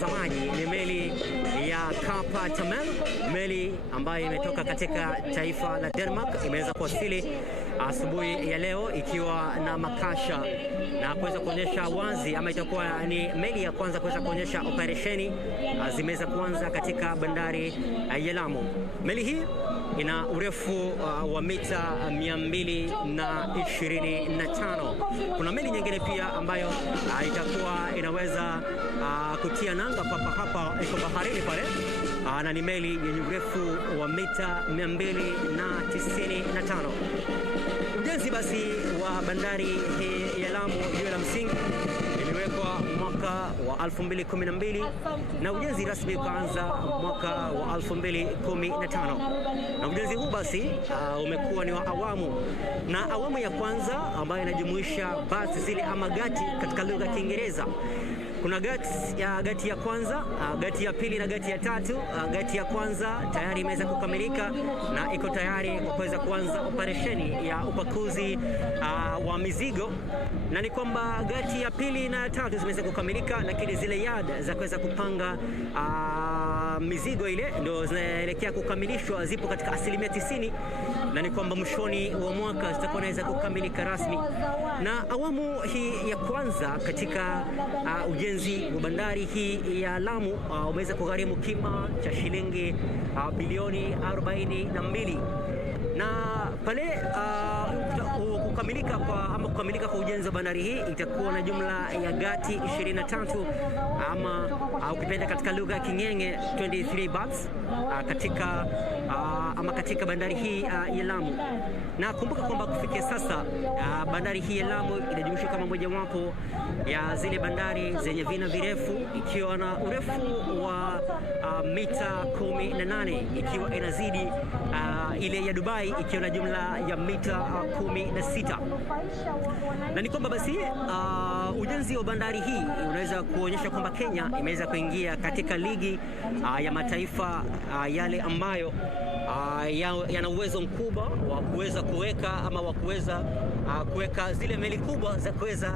Mtazamaji, ni meli ya Kapatamen, meli ambayo imetoka katika taifa la Denmark, imeweza kuwasili asubuhi ya leo ikiwa na makasha na kuweza kuonyesha wazi, ama itakuwa ni meli ya kwanza kuweza kuonyesha operesheni zimeweza kuanza katika bandari ya Lamu. Meli hii ina urefu wa mita 225. Kuna meli nyingine pia ambayo itakuwa inaweza kutia nanga hapa iko baharini pale, na ni meli yenye urefu wa mita 295. Ujenzi basi wa bandari hii ya Lamu jiwe la msingi iliwekwa mwaka wa 2012 na ujenzi rasmi ukaanza mwaka wa 2015. Na ujenzi huu basi umekuwa ni wa awamu, na awamu ya kwanza ambayo inajumuisha berth zile ama gati katika lugha ya Kiingereza. Kuna gati ya kwanza, gati ya pili na gati ya tatu. Gati ya kwanza tayari imeweza kukamilika na iko tayari kuweza kuanza operesheni ya upakuzi wa mizigo, na ni kwamba gati ya pili na ya tatu zimeweza kukamilika, lakini zile yard za kuweza kupanga mizigo ile ndio zinaelekea kukamilishwa, zipo katika 90%, na ni kwamba mwishoni wa mwaka zitakuwa naweza kukamilika rasmi. Na awamu hii ya kwanza katika ujenzi wa bandari hii ya Lamu umeweza kugharimu kima cha shilingi bilioni 42, na pale kukamilika kwa ujenzi wa bandari hii itakuwa na jumla ya gati 23 ama ukipenda katika lugha ya King'eng'e 23 berths katika bandari hii ya Lamu. Na kumbuka kwamba kufikia sasa bandari hii ya Lamu inajumuishwa kama mojawapo ya zile bandari zenye vina virefu, ikiwa na urefu wa mita 18, ikiwa inazidi ile ya Dubai ikiwa na jumla ya mita 16. Na ni kwamba basi ujenzi wa bandari hii unaweza kuonyesha kwamba Kenya imeweza kuingia katika ligi ya mataifa yale ambayo yana uwezo mkubwa wa kuweza kuweka ama wa kuweza kuweka zile meli kubwa za kuweza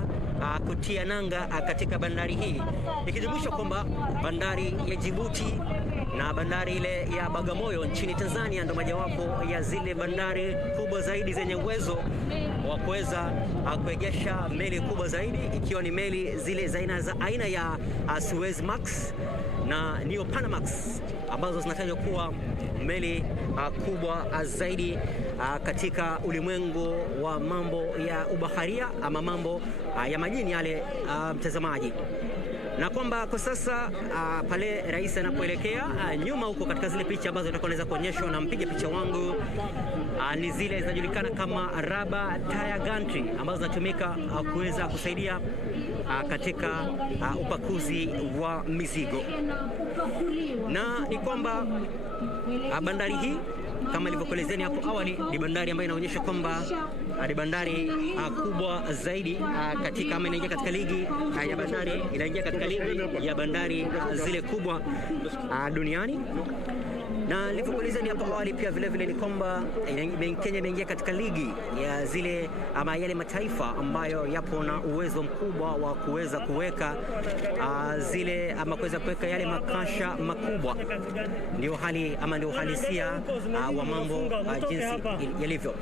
kutia nanga katika bandari hii, ikijumuisha kwamba bandari ya Djibouti na bandari ile ya Bagamoyo nchini Tanzania ndio mojawapo ya zile bandari kubwa zaidi zenye uwezo wa kuweza kuegesha meli kubwa zaidi, ikiwa ni meli zile za aina ya Suez Max na Neo Panamax ambazo zinatajwa kuwa meli kubwa zaidi katika ulimwengu wa mambo ya ubaharia ama mambo ya majini yale, mtazamaji. Na kwamba kwa sasa pale rais anapoelekea nyuma huko katika zile picha ambazo nitakuwa naweza kuonyeshwa na mpiga picha wangu, ni zile zinajulikana kama rubber tire gantry ambazo zinatumika kuweza kusaidia katika upakuzi wa mizigo. Na ni kwamba bandari hii kama ilivyokuelezeni hapo awali ni bandari ambayo inaonyesha kwamba ni bandari kubwa zaidi katika ama inaingia katika ligi ya bandari, inaingia katika ligi ya bandari zile kubwa duniani. Na nilivyokuelezeni hapo awali pia vile vile ni kwamba Kenya imeingia katika ligi ya zile ama yale mataifa ambayo yapo na uwezo mkubwa wa kuweza kuweka zile ama kuweza kuweka yale makasha makubwa. Ndio hali ama ndio uhalisia wa mambo jinsi yalivyo.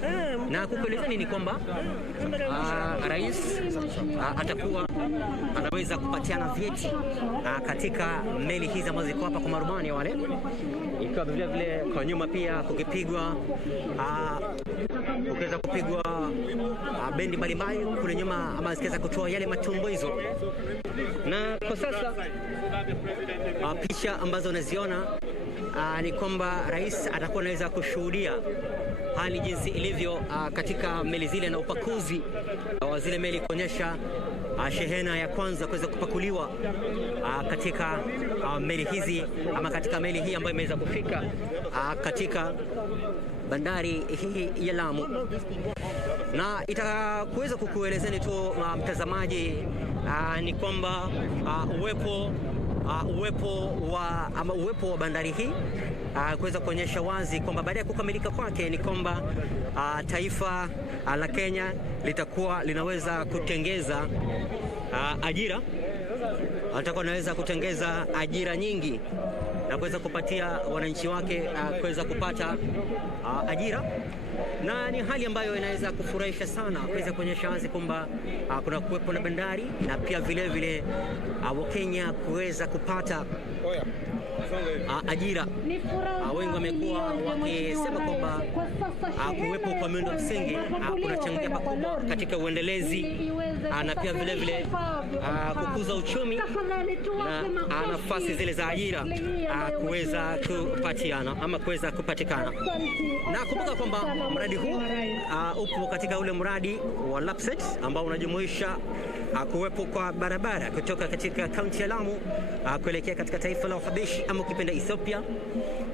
Na kukuelezeni ni kwamba rais atakuwa anaweza kupatiana vyeti katika meli hizi ambazo ziko hapa kwa marubani wale, ikiwa vile vile kwa nyuma pia kukipigwa ukiweza kupigwa bendi mbalimbali kule nyuma ama zikiweza kutoa yale matumbuizo. Na kwa sasa picha ambazo unaziona ni kwamba rais atakuwa anaweza kushuhudia hali jinsi ilivyo katika meli zile na upakuzi wa zile meli, kuonyesha shehena ya kwanza kuweza kupakuliwa katika meli hizi ama katika meli hii ambayo imeweza kufika katika bandari hii ya Lamu. Na itakuweza kukuelezeni tu mtazamaji, ni kwamba uwepo wa bandari hii kuweza kuonyesha wazi kwamba baada ya kukamilika kwake ni kwamba taifa la Kenya litakuwa linaweza kutengeza ajira atakuwa anaweza kutengeza ajira nyingi na kuweza kupatia wananchi wake kuweza kupata ajira, na ni hali ambayo inaweza kufurahisha sana, kuweza kuonyesha wazi kwamba kuna kuwepo na bandari na pia vile vile Wakenya kuweza kupata ajira. Wengi wamekuwa wakisema kwamba kuwepo kwa miundo msingi kunachangia pakubwa katika uendelezi na pia vile vile kukuza uchumi na nafasi zile za ajira kuweza kupatiana ama kuweza kupatikana. Na kumbuka kwamba mradi huu upo katika ule mradi wa Lapset ambao unajumuisha kuwepo kwa barabara kutoka katika kaunti ya Lamu kuelekea katika taifa la Uhabeshi ama ukipenda Ethiopia.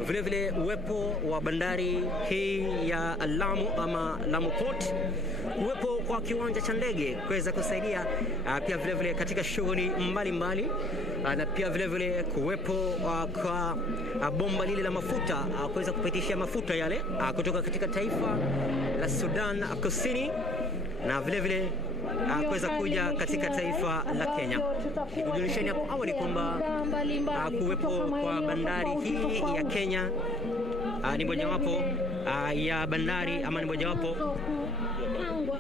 Vile vile uwepo wa bandari hii ya Lamu ama Lamu Port, uwepo kwa kiwanja cha ndege kuweza kusaidia pia vile vile katika shughuli mbalimbali, na pia vile vile kuwepo kwa bomba lile la mafuta kuweza kupitisha mafuta yale kutoka katika taifa la Sudan Kusini na vile vile kuweza kuja katika taifa la Kenya. Nikujulisheni hapo awali kwamba kuwepo kwa bandari hii ya Kenya ni mojawapo ya bandari ama ni mojawapo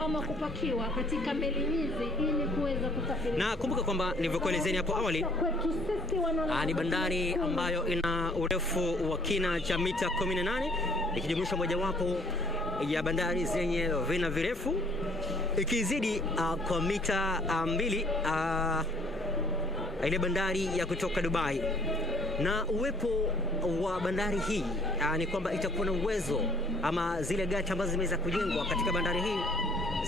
ama kupakiwa katika meli hizi ili kuweza kusafiri. Na kumbuka kwamba nilivyokuelezeni hapo awali ni bandari ambayo ina urefu wa kina cha mita 18 ikijumuisha mojawapo ya bandari zenye vina virefu ikizidi kwa mita 2 ile bandari ya kutoka Dubai. Na uwepo wa bandari hii ni kwamba itakuwa na uwezo ama zile gati ambazo zimeweza kujengwa katika bandari hii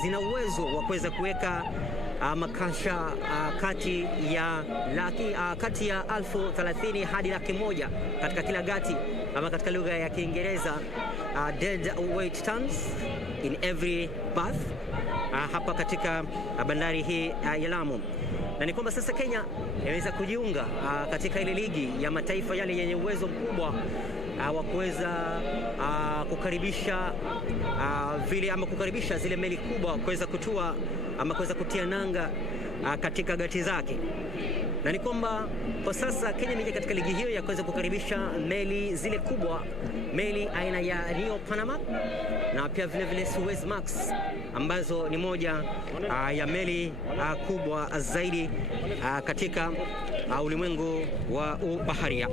zina uwezo wa kuweza kuweka makasha kati ya 30,000 hadi 100,000 katika kila gati, ama katika lugha ya Kiingereza dead weight tons in every berth hapa katika bandari hii ya Lamu. Na ni kwamba sasa Kenya inaweza kujiunga katika ile ligi ya mataifa yale yenye uwezo mkubwa wa kuweza kukaribisha vile ama kukaribisha zile meli kubwa kuweza kutua ama kuweza kutia nanga katika gati zake. Na ni kwamba kwa sasa Kenya imeingia katika ligi hiyo ya kuweza kukaribisha meli zile kubwa, meli aina ya Neo Panama na pia vile vile Suez Max ambazo ni moja ya meli kubwa zaidi katika ulimwengu wa baharia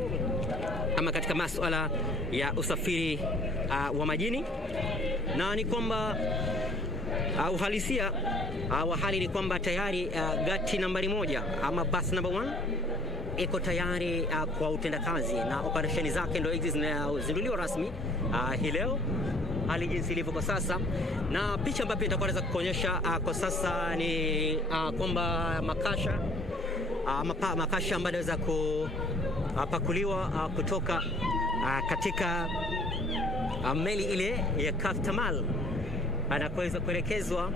ama katika masuala ya usafiri wa majini. Na ni kwamba uhalisia wa hali ni kwamba tayari gati nambari 1 ama bus number 1 iko tayari kwa utendakazi na operesheni zake ndio hizi zinazinduliwa rasmi hii leo, hali jinsi ilivyo kwa sasa. Na picha ambayo nitakuwa naweza kuonyesha kwa sasa ni kwamba makasha ambayo yanaweza kupakuliwa kutoka katika meli ile ya Kaftamal anakuweza kuelekezwa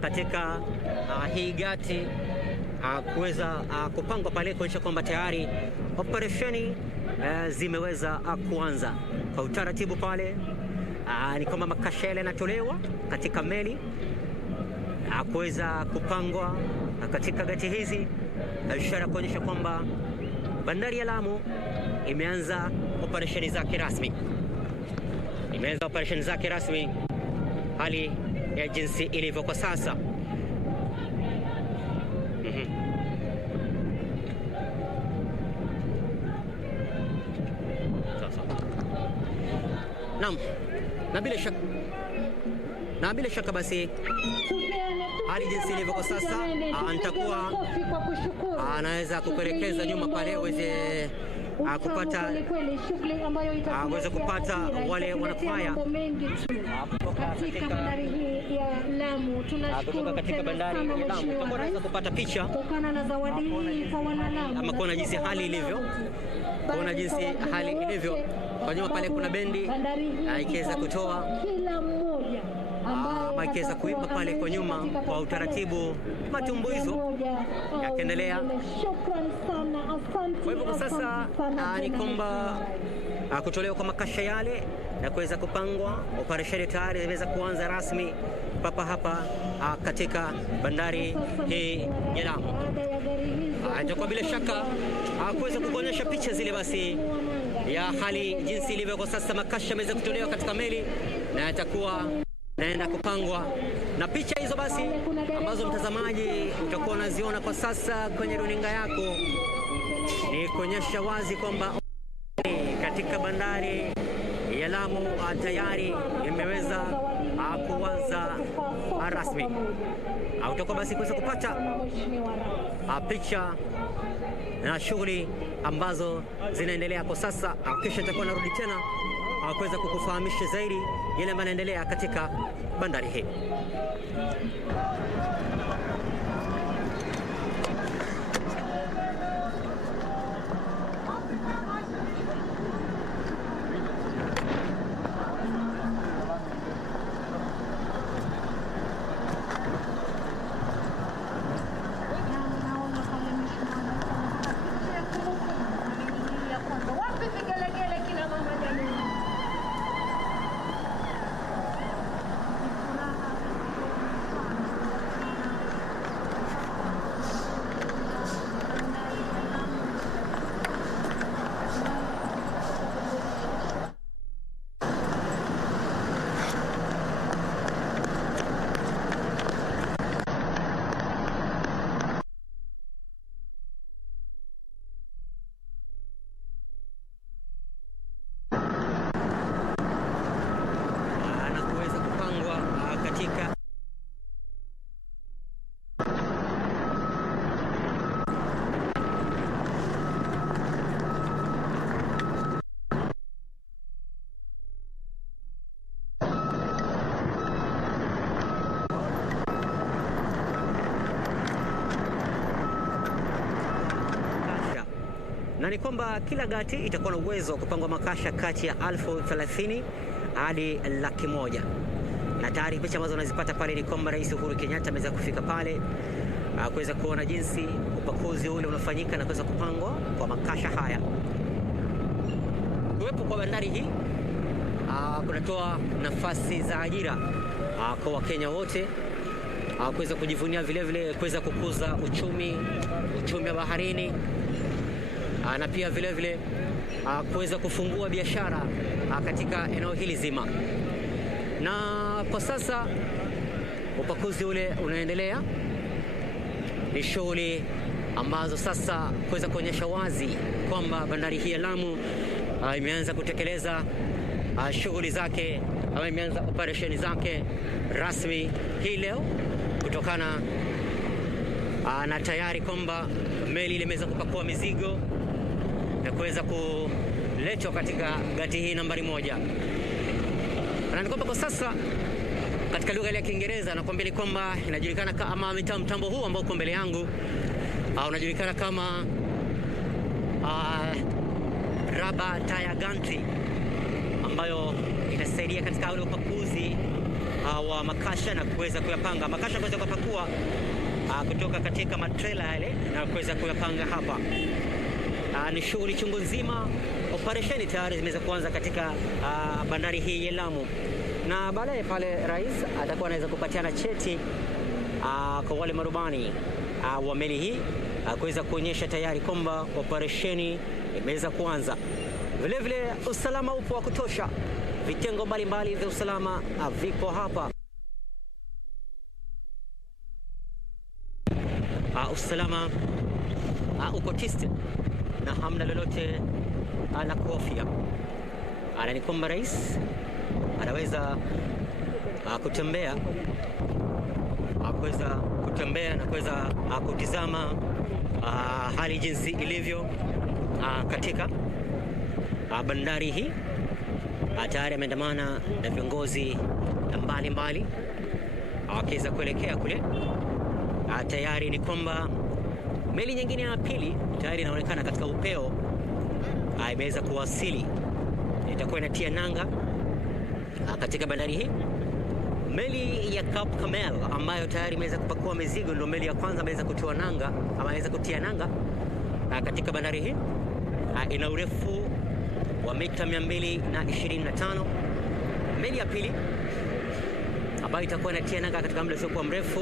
katika hii gati kuweza kupangwa pale kuonyesha kwamba tayari operesheni zimeweza kuanza kwa utaratibu pale. Ni kwamba makasha yale yanatolewa katika meli kuweza kupangwa katika gati hizi, ishara kuonyesha kwamba bandari ya Lamu imeanza operesheni zake rasmi, hali ya jinsi ilivyo kwa sasa. Naam, na bila shaka basi hali jinsi ilivyo kwa sasa nitakuwa anaweza kukuelekeza nyuma pale uweze kupata wale wanakwaya katika bandari hii ya Lamu. Tunashukuru katika bandari ya Lamu tunaweza kupata picha kutokana na zawadi hii kwa wanalamu ama kuona jinsi hali ilivyo, kwa nyuma pale kuna bendi ikiweza kutoa kila mmoja ambaye ikiweza kuimba pale kwa nyuma kwa utaratibu, matumbuizo yakiendelea. Shukrani sana, asante. Kwa hivyo kwa sasa ni kwamba kutolewa kwa makasha yale na kuweza kupangwa, operesheni tayari imeweza kuanza rasmi hapa katika bandari hii ya Lamu. Atakuwa bila shaka kuweza kuonyesha picha zile basi ya hali jinsi ilivyo kwa sasa. Makasha yameweza kutolewa katika meli na atakuwa naenda kupangwa, na picha hizo basi ambazo mtazamaji utakuwa unaziona kwa sasa kwenye runinga yako ni kuonyesha wazi kwamba katika bandari ya Lamu tayari imeweza kuanza rasmi. Utakuwa basi kuweza kupata picha na shughuli ambazo zinaendelea kwa sasa, kisha itakuwa narudi tena kuweza kukufahamisha zaidi yale ambayo yanaendelea katika bandari hii. Na ni kwamba kila gati itakuwa na uwezo wa kupangwa makasha kati ya 1030 hadi 100,000. Na tayari picha ambazo unazipata pale ni kwamba Rais Uhuru Kenyatta ameweza kufika pale kuweza kuona jinsi upakuzi ule unafanyika na kuweza kupangwa kwa makasha haya. Kuwepo kwa bandari hii kunatoa nafasi za ajira kwa Wakenya wote, kuweza kujivunia vile vile kuweza kukuza uchumi wa baharini, na pia vile vile kuweza kufungua biashara katika eneo hili zima. Na kwa sasa upakuzi ule unaendelea, ni shughuli ambazo sasa kuweza kuonyesha wazi kwamba bandari hii ya Lamu imeanza kutekeleza shughuli zake ama imeanza operesheni zake rasmi hii leo, kutokana na tayari kwamba meli ile imeweza kupakua mizigo na kuweza kuletwa katika gati hii nambari 1. Na ni kwamba kwa sasa katika lugha ya Kiingereza nakwambia ni kwamba inajulikana kama mtambo huu ambao uko mbele yangu unajulikana kama rubber tire gantry, ambayo inasaidia katika ule upakuzi wa makasha na kuweza kuyapanga makasha, kuweza kupakua kutoka katika matrela yale na kuweza kuyapanga hapa. Ni shughuli chungu nzima. Operesheni tayari zimeweza kuanza katika bandari hii ya Lamu, na baadaye pale rais atakuwa anaweza kupatiana cheti kwa wale marubani wa meli hii kuweza kuonyesha tayari kwamba operesheni imeweza kuanza. Vile vile usalama upo wa kutosha, vitengo mbalimbali vya usalama vipo hapa. Usalama uko tiste na hamna lolote la kuhofia. Ni kwamba rais anaweza kutembea na kuweza kutizama hali jinsi ilivyo katika bandari hii. Tayari ameandamana na viongozi mbalimbali wakiweza kuelekea kule. Tayari ni kwamba meli nyingine ya pili tayari inaonekana katika upeo, imeweza kuwasili, itakuwa inatia nanga katika bandari hii. Meli ya Cap Camel ambayo tayari imeweza kupakua mizigo ndio meli ya kwanza imeweza kutia nanga ama imeweza kutia nanga katika bandari hii. Ina urefu wa mita 225. Meli ya pili ambayo itakuwa inatia nanga katika muda usiokuwa mrefu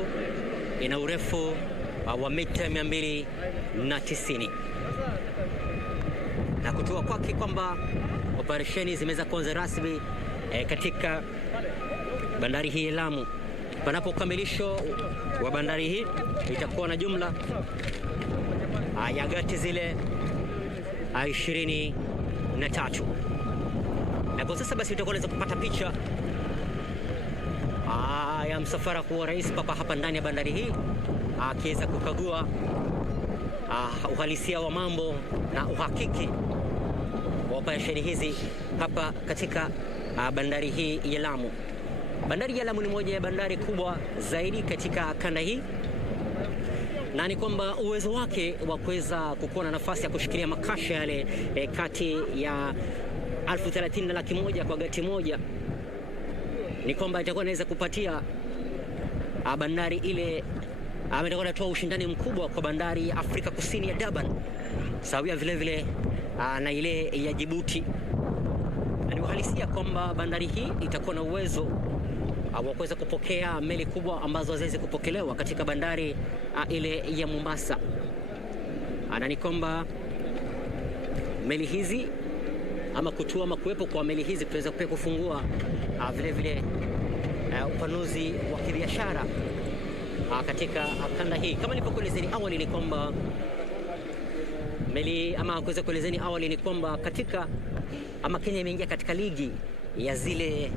ina urefu wa mita 290 na kutoa kwake kwamba operesheni zimeweza kuanza rasmi katika bandari hii ya Lamu. Panapo ukamilisho wa bandari hii itakuwa na jumla ya gati zile 23, na kwa sasa basi utakuwa unaweza kupata picha ya msafara wa rais papa hapa ndani ya bandari hii akiweza kukagua uhalisia wa mambo na uhakiki wa operesheni hizi hapa katika bandari hii ya Lamu. Bandari ya Lamu ni moja ya bandari kubwa zaidi katika kanda hii, na ni kwamba uwezo wake wa kuweza kukuwa na nafasi ya kushikilia makasha yale kati ya 30,000 na 100,000 kwa gati moja, ni kwamba itakuwa inaweza kupatia bandari ile itakuwa inatoa ushindani mkubwa kwa bandari ya Afrika Kusini ya Durban, sawia vile vile na ile ya Djibouti. Ni uhalisia kwamba bandari hii itakuwa na uwezo wa kuweza kupokea meli kubwa ambazo haziwezi kupokelewa katika bandari ile ya Mombasa. Na ni kwamba meli hizi ama kutua ama kuwepo kwa meli hizi tunaweza pia kufungua vile vile upanuzi wa kibiashara katika kanda hii. Kama nilipokuelezeni awali ni kwamba kuweza kuelezeni awali ni kwamba katika Kenya imeingia katika ligi ya zile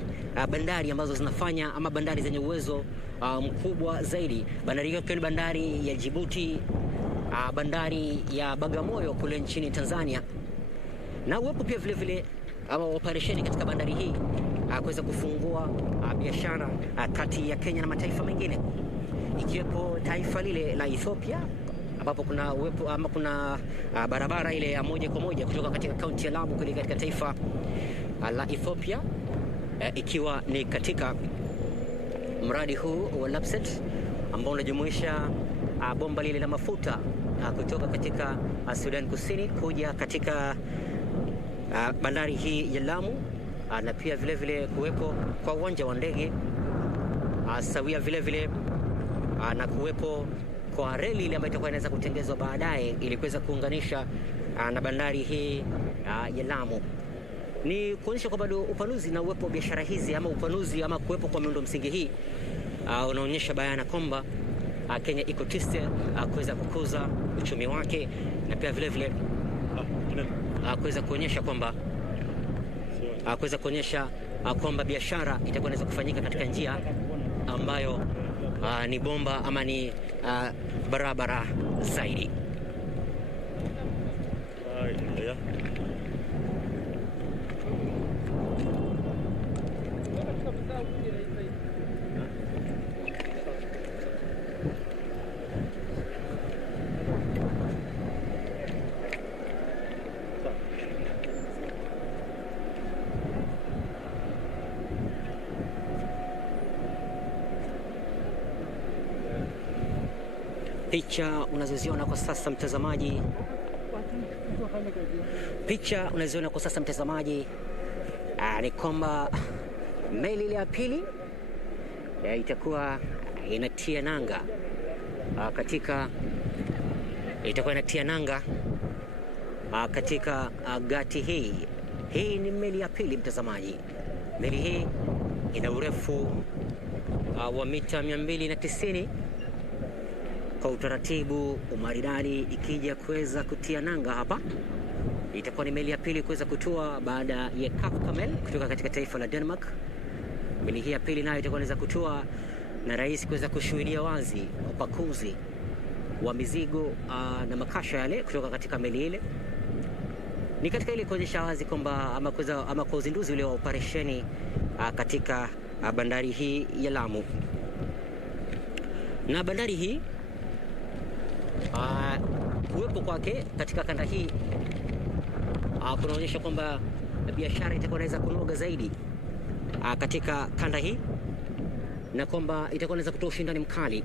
bandari ambazo zinafanya bandari zenye uwezo mkubwa zaidi. Bandari hiyo ni bandari ya Djibouti, bandari ya Bagamoyo kule nchini Tanzania, na uwepo pia vile vile operesheni katika bandari hii kuweza kufungua biashara kati ya Kenya na mataifa mengine, ikiwepo taifa lile la Ethiopia, ambapo kuna uwepo kuna barabara ile ya moja kwa moja kutoka katika kaunti ya Lamu kuelekea katika taifa la Ethiopia, ikiwa ni katika mradi huu wa Lapset ambao unajumuisha bomba lile la mafuta kutoka katika Sudan Kusini kuja katika bandari hii ya Lamu, na pia vile vile kuwepo kwa uwanja wa ndege sawia vile vile na kuwepo kwa reli ile ambayo itakuwa inaweza kutengezwa baadaye ili kuweza kuunganisha na bandari hii ya Lamu. Ni kuonyesha kwamba upanuzi na uwepo wa biashara hizi upanuzi kuwepo kwa miundo msingi hii unaonyesha bayana kwamba Kenya iko tiste kuweza kukuza uchumi wake, na pia vile vile kuweza kuonyesha kwamba biashara itakuwa inaweza kufanyika katika njia ambayo ni bomba ni barabara zaidi. Picha unazoziona kwa sasa mtazamaji, ni kwamba meli ile ya pili itakuwa inatia nanga katika gati hii. Hii ni meli ya pili mtazamaji. Meli hii ina urefu wa mita 290 kwa utaratibu umaridadi. Ikija kuweza kutia nanga hapa, itakuwa ni meli ya pili kuweza kutua baada ya Kamel kutoka katika taifa la Denmark. Meli hii ya pili nayo itakuwa inaweza kutua na rais kuweza kushuhudia wazi upakuzi wa mizigo na makasha yale kutoka katika meli ile. Ni katika ile kuonyesha wazi kwamba kwa uzinduzi ule wa operesheni katika bandari hii ya Lamu. Na bandari hii kuwepo kwake katika kanda hii kunaonyesha kwamba biashara itakuwa inaweza kunoga zaidi katika kanda hii, na kwamba itakuwa inaweza kutoa ushindani mkali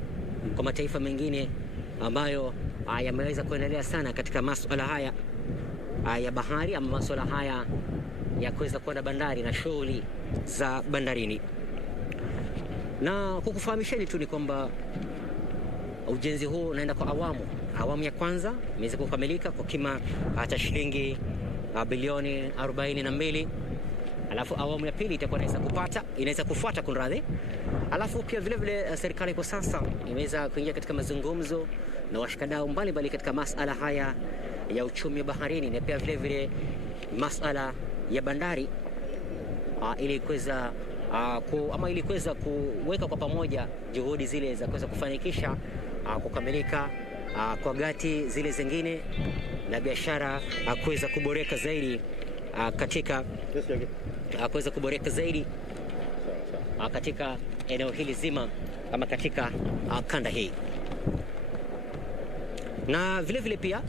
kwa mataifa mengine ambayo yameweza kuendelea sana katika masuala haya ya bahari masuala haya ya kuweza kuwa na bandari na shughuli za bandarini. Na kukufahamisheni tu ni kwamba ujenzi huu unaenda kwa awamu. Awamu ya kwanza imeweza kukamilika kwa kima cha shilingi bilioni 42. Alafu awamu ya pili itakuwa inaweza kufuata kunradhi. Alafu pia vile vile serikali kwa sasa imeweza kuingia katika mazungumzo na washikadau mbalimbali katika masuala haya ya uchumi wa baharini na pia vile vile masuala ya bandari ili kuweza kuweka kwa pamoja juhudi zile za kuweza kufanikisha kukamilika kwa gati zile zingine na biashara kuweza kuboreka zaidi katika katika eneo hili zima ama katika kanda hii. Na vile vile pia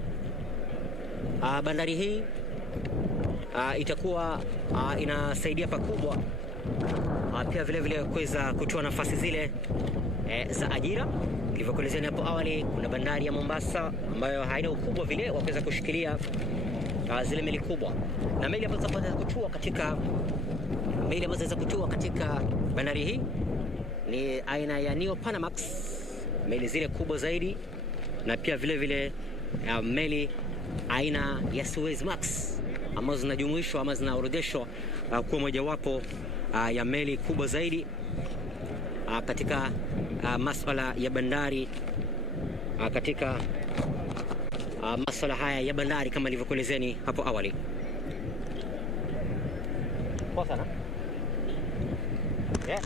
bandari hii itakuwa inasaidia pakubwa pia vile vile kuweza kutoa nafasi zile za ajira. Nilivyokuelezea hapo awali, kuna bandari ya Mombasa ambayo haina ukubwa vile wa kuweza kushikilia zile meli kubwa, na meli ambazo zinaweza kutua katika bandari hii ni aina ya Neo Panamax, meli zile kubwa zaidi, na pia vile vile meli aina ya Suezmax ambazo zinajumuishwa ama zinaorodheshwa kuwa mojawapo ya meli kubwa zaidi katika masuala ya bandari, katika masuala haya ya bandari kama nilivyokuelezeni hapo awali. Poa sana. Yeah.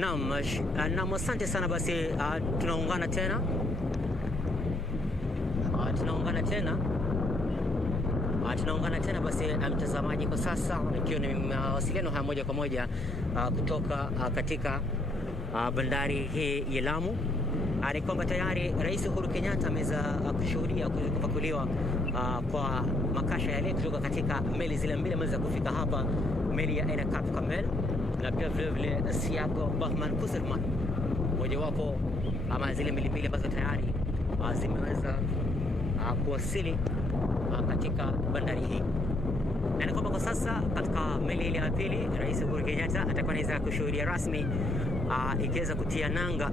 Naam, asante sana basi, tunaungana tena. Tunaungana tena basi, mtazamaji, kwa sasa ikiwa ni mawasiliano haya moja kwa moja kutoka katika bandari hii ya Lamu. Ni kwamba tayari Rais Uhuru Kenyatta ameweza kushuhudia kupakuliwa kwa makasha yale kutoka katika meli zile mbili ambazo kufika hapa, meli ya aina Cap Camel na pia vile Siago Bahman Kuserman, mojawapo ama zile meli mbili ambazo tayari zimeweza kuwasili katika bandari hii. Na ni kwamba kwa sasa katika meli ile ya pili Rais Uhuru Kenyatta atakuwa anaweza kushuhudia rasmi ikiweza kutia nanga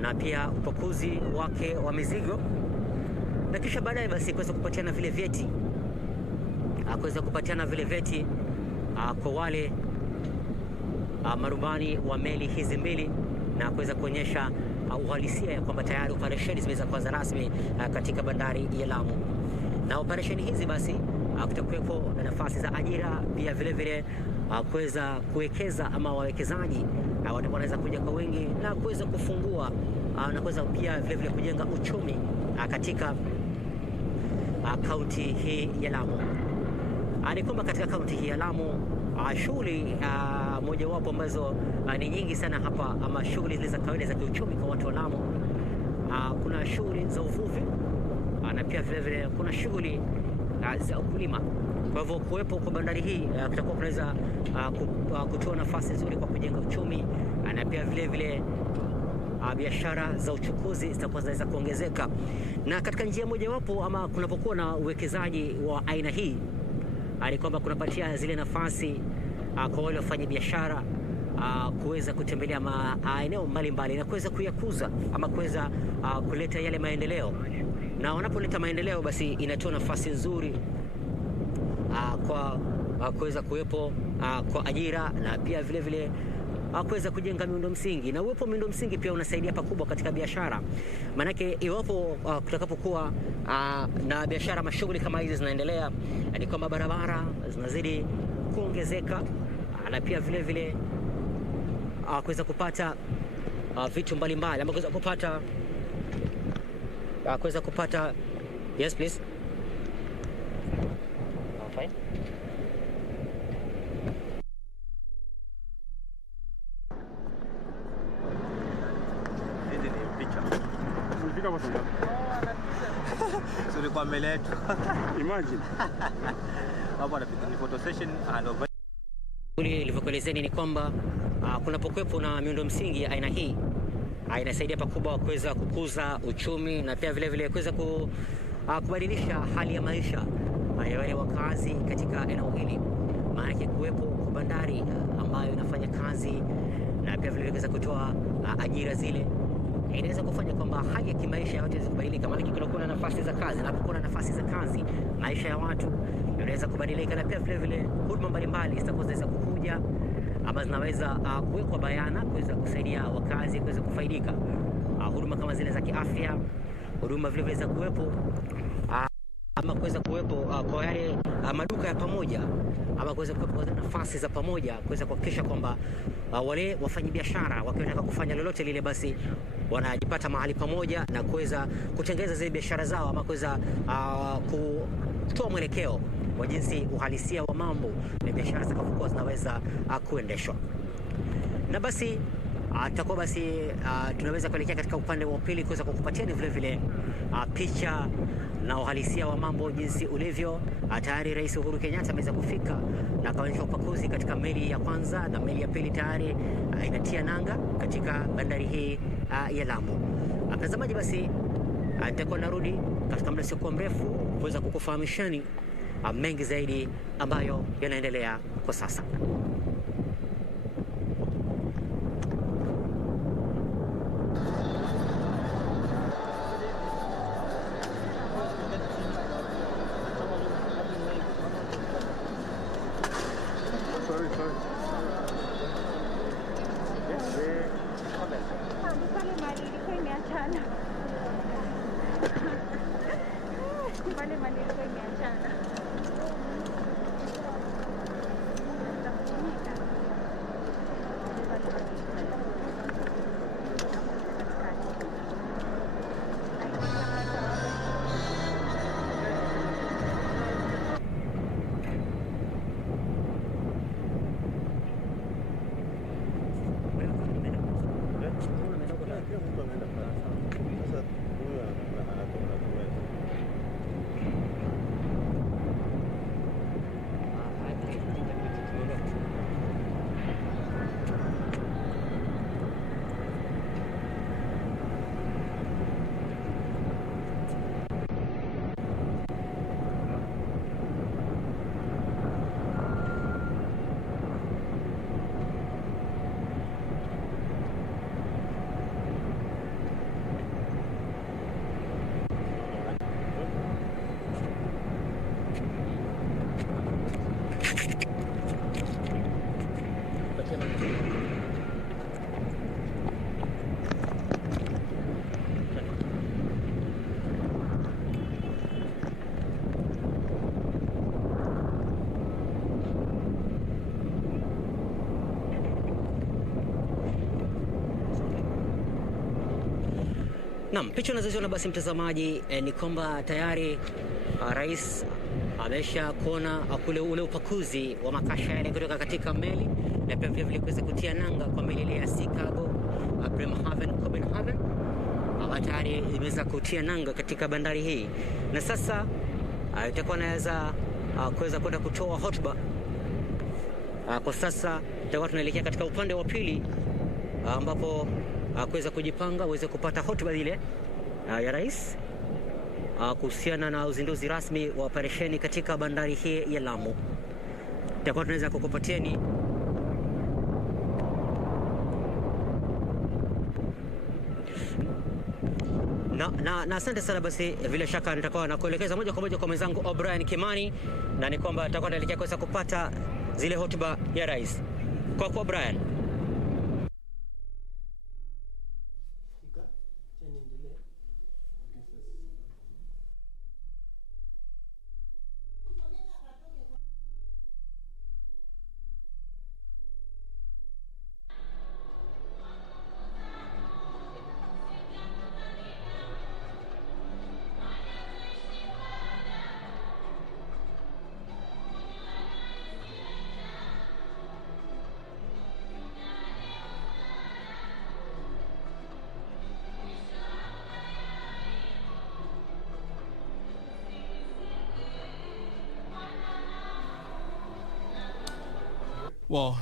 na pia upakuzi wake wa mizigo, na kisha baadaye basi kuweza kupatiana vile vyeti kwa wale marubani wa meli hizi mbili, na kuweza kuonyesha uhalisia ya kwamba tayari operesheni zimeweza kuanza rasmi katika bandari ya Lamu. Na operesheni hizi basi kutakuwepo na nafasi za ajira, pia vile kuweza kuwekeza ama wawekezaji watakuwa wanaweza kuja kwa wingi na kuweza kufungua na kuweza pia vile kujenga uchumi katika kaunti hii ya Lamu. Ni kwamba katika kaunti hii ya Lamu shughuli mojawapo ambazo ni nyingi sana hapa, ama shughuli zile za kawaida za kiuchumi kwa watu wa Lamu, kuna shughuli za uvuvi na pia vile kuna shughuli za ukulima. Kwa hivyo kuwepo kwa bandari hii kutakuwa kunaweza kutoa nafasi nzuri kwa kujenga uchumi, na pia vile biashara za uchukuzi zitakuwa zinaweza kuongezeka. Na katika njia mojawapo ama kunapokuwa na uwekezaji wa aina hii, ni kwamba kunapatia zile nafasi kwa wale wafanya biashara kuweza kutembelea maeneo mbalimbali na kuweza kuyakuza ama kuweza kuleta yale maendeleo. Na wanapoleta maendeleo basi inatoa nafasi nzuri kwa kuweza kuwepo kwa ajira, na pia vile kuweza kujenga miundo msingi. Na uwepo miundo msingi pia unasaidia pakubwa katika biashara, maanake iwapo kutakapokuwa na biashara, mashughuli kama hizi zinaendelea, ni kwamba barabara zinazidi kuongezeka, na pia vile kuweza kupata vitu mbalimbali, ama kuweza kupata yes please. Okay. Kwa mbele yetu. Imagine. Hapo ni photo session and ilivyokuelezeni ni kwamba kunapokuwepo na miundo msingi aina hii inasaidia pakubwa kuweza kukuza uchumi, na pia vile kuweza kubadilisha hali ya maisha ya wale wakazi katika eneo hili. Maana kuwepo kwa bandari ambayo inafanya kazi na pia vile kuweza kutoa ajira zile, inaweza kufanya kwamba hali ya kimaisha ya watu iweze kubadilika. Maana kunakuwa na nafasi za kazi, na kunakuwa na nafasi za kazi, maisha ya watu yanaweza kubadilika, na pia vile huduma mbalimbali zitakuwa zinaweza kukuja ama zinaweza kuwekwa bayana kuweza kusaidia wakazi kuweza kufaidika. Huduma kama zile za kiafya, huduma vile za kuwepo ama kuweza kuwepo kwa yale maduka ya pamoja, ama kuweza kuwepo kwa nafasi za pamoja, kuweza kuhakikisha kwamba wale wafanyabiashara wakitaka kufanya lolote lile basi wanajipata mahali pamoja na kuweza kutengeneza zile biashara zao, ama kuweza kutoa mwelekeo wa jinsi uhalisia wa mambo na biashara zitakapokuwa zinaweza kuendeshwa. Na basi tutakuwa basi tunaweza kuelekea katika upande wa pili kuweza kukupatia vile picha na uhalisia wa mambo jinsi ulivyo. Tayari Rais Uhuru Kenyatta ameweza kufika na kaonyesha upakuzi katika meli ya kwanza, na meli ya pili tayari inatia nanga katika bandari hii ya Lamu. Mtazamaji, basi nitakuwa narudi katika muda sio mrefu kuweza kukufahamishani mengi zaidi ambayo yanaendelea kwa sasa. Naam, picha unazoziona basi mtazamaji, ni kwamba tayari rais amesha kuona kule ule upakuzi wa makasha yale kutoka katika meli, na pia vile kuweza kutia nanga kwa meli ile ya Chicago Bremerhaven Copenhagen, tayari imeweza kutia nanga katika bandari hii, na sasa itakuwa naweza kuweza kwenda kutoa hotuba. Kwa sasa tutakuwa tunaelekea katika upande wa pili ambapo kuweza kujipanga uweze kupata hotuba ile ya rais kuhusiana na uzinduzi rasmi wa operesheni katika bandari hii ya Lamu. Tutakuwa tunaweza kukupatieni na asante sana. Basi bila shaka nitakuwa nakuelekeza moja kwa moja kwa mwenzangu O'Brien Kimani, na ni kwamba tutakuwa tunaelekea kuweza kupata zile hotuba ya rais. Kwa O'Brien. Well,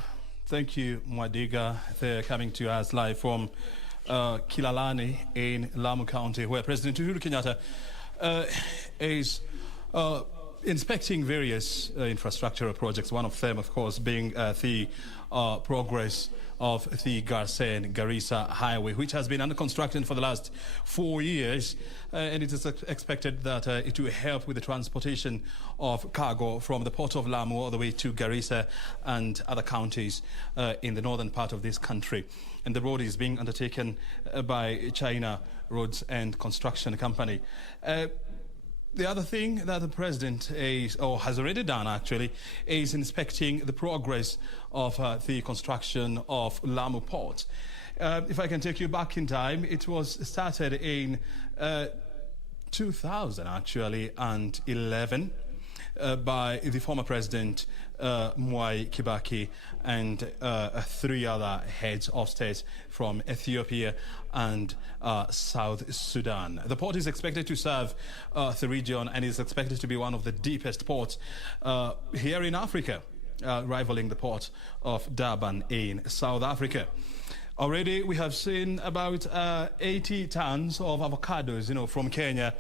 thank you, Mwadiga. They're coming to us live from Kilalani in Lamu County, where President Uhuru Kenyatta is inspecting various infrastructural projects, one of them, of course, being the progress of the Garissa Highway, which has been under construction for the last 4 years, and it is expected that it will help with the transportation of cargo from the port of Lamu all the way to Garissa and other counties in the northern part of this country. And the road is being undertaken by China Roads and Construction Company. The other thing that the president is, or has already done actually, is inspecting the progress of the construction of Lamu Port. If I can take you back in time, it was started in 2000 actually, and 11 by the former president Mwai Kibaki and 3 other heads of state from Ethiopia and South Sudan. The port is expected to serve the region and is expected to be one of the deepest ports here in Africa, rivaling the port of Durban in South Africa. Already we have seen about 80 tons of avocados, from Kenya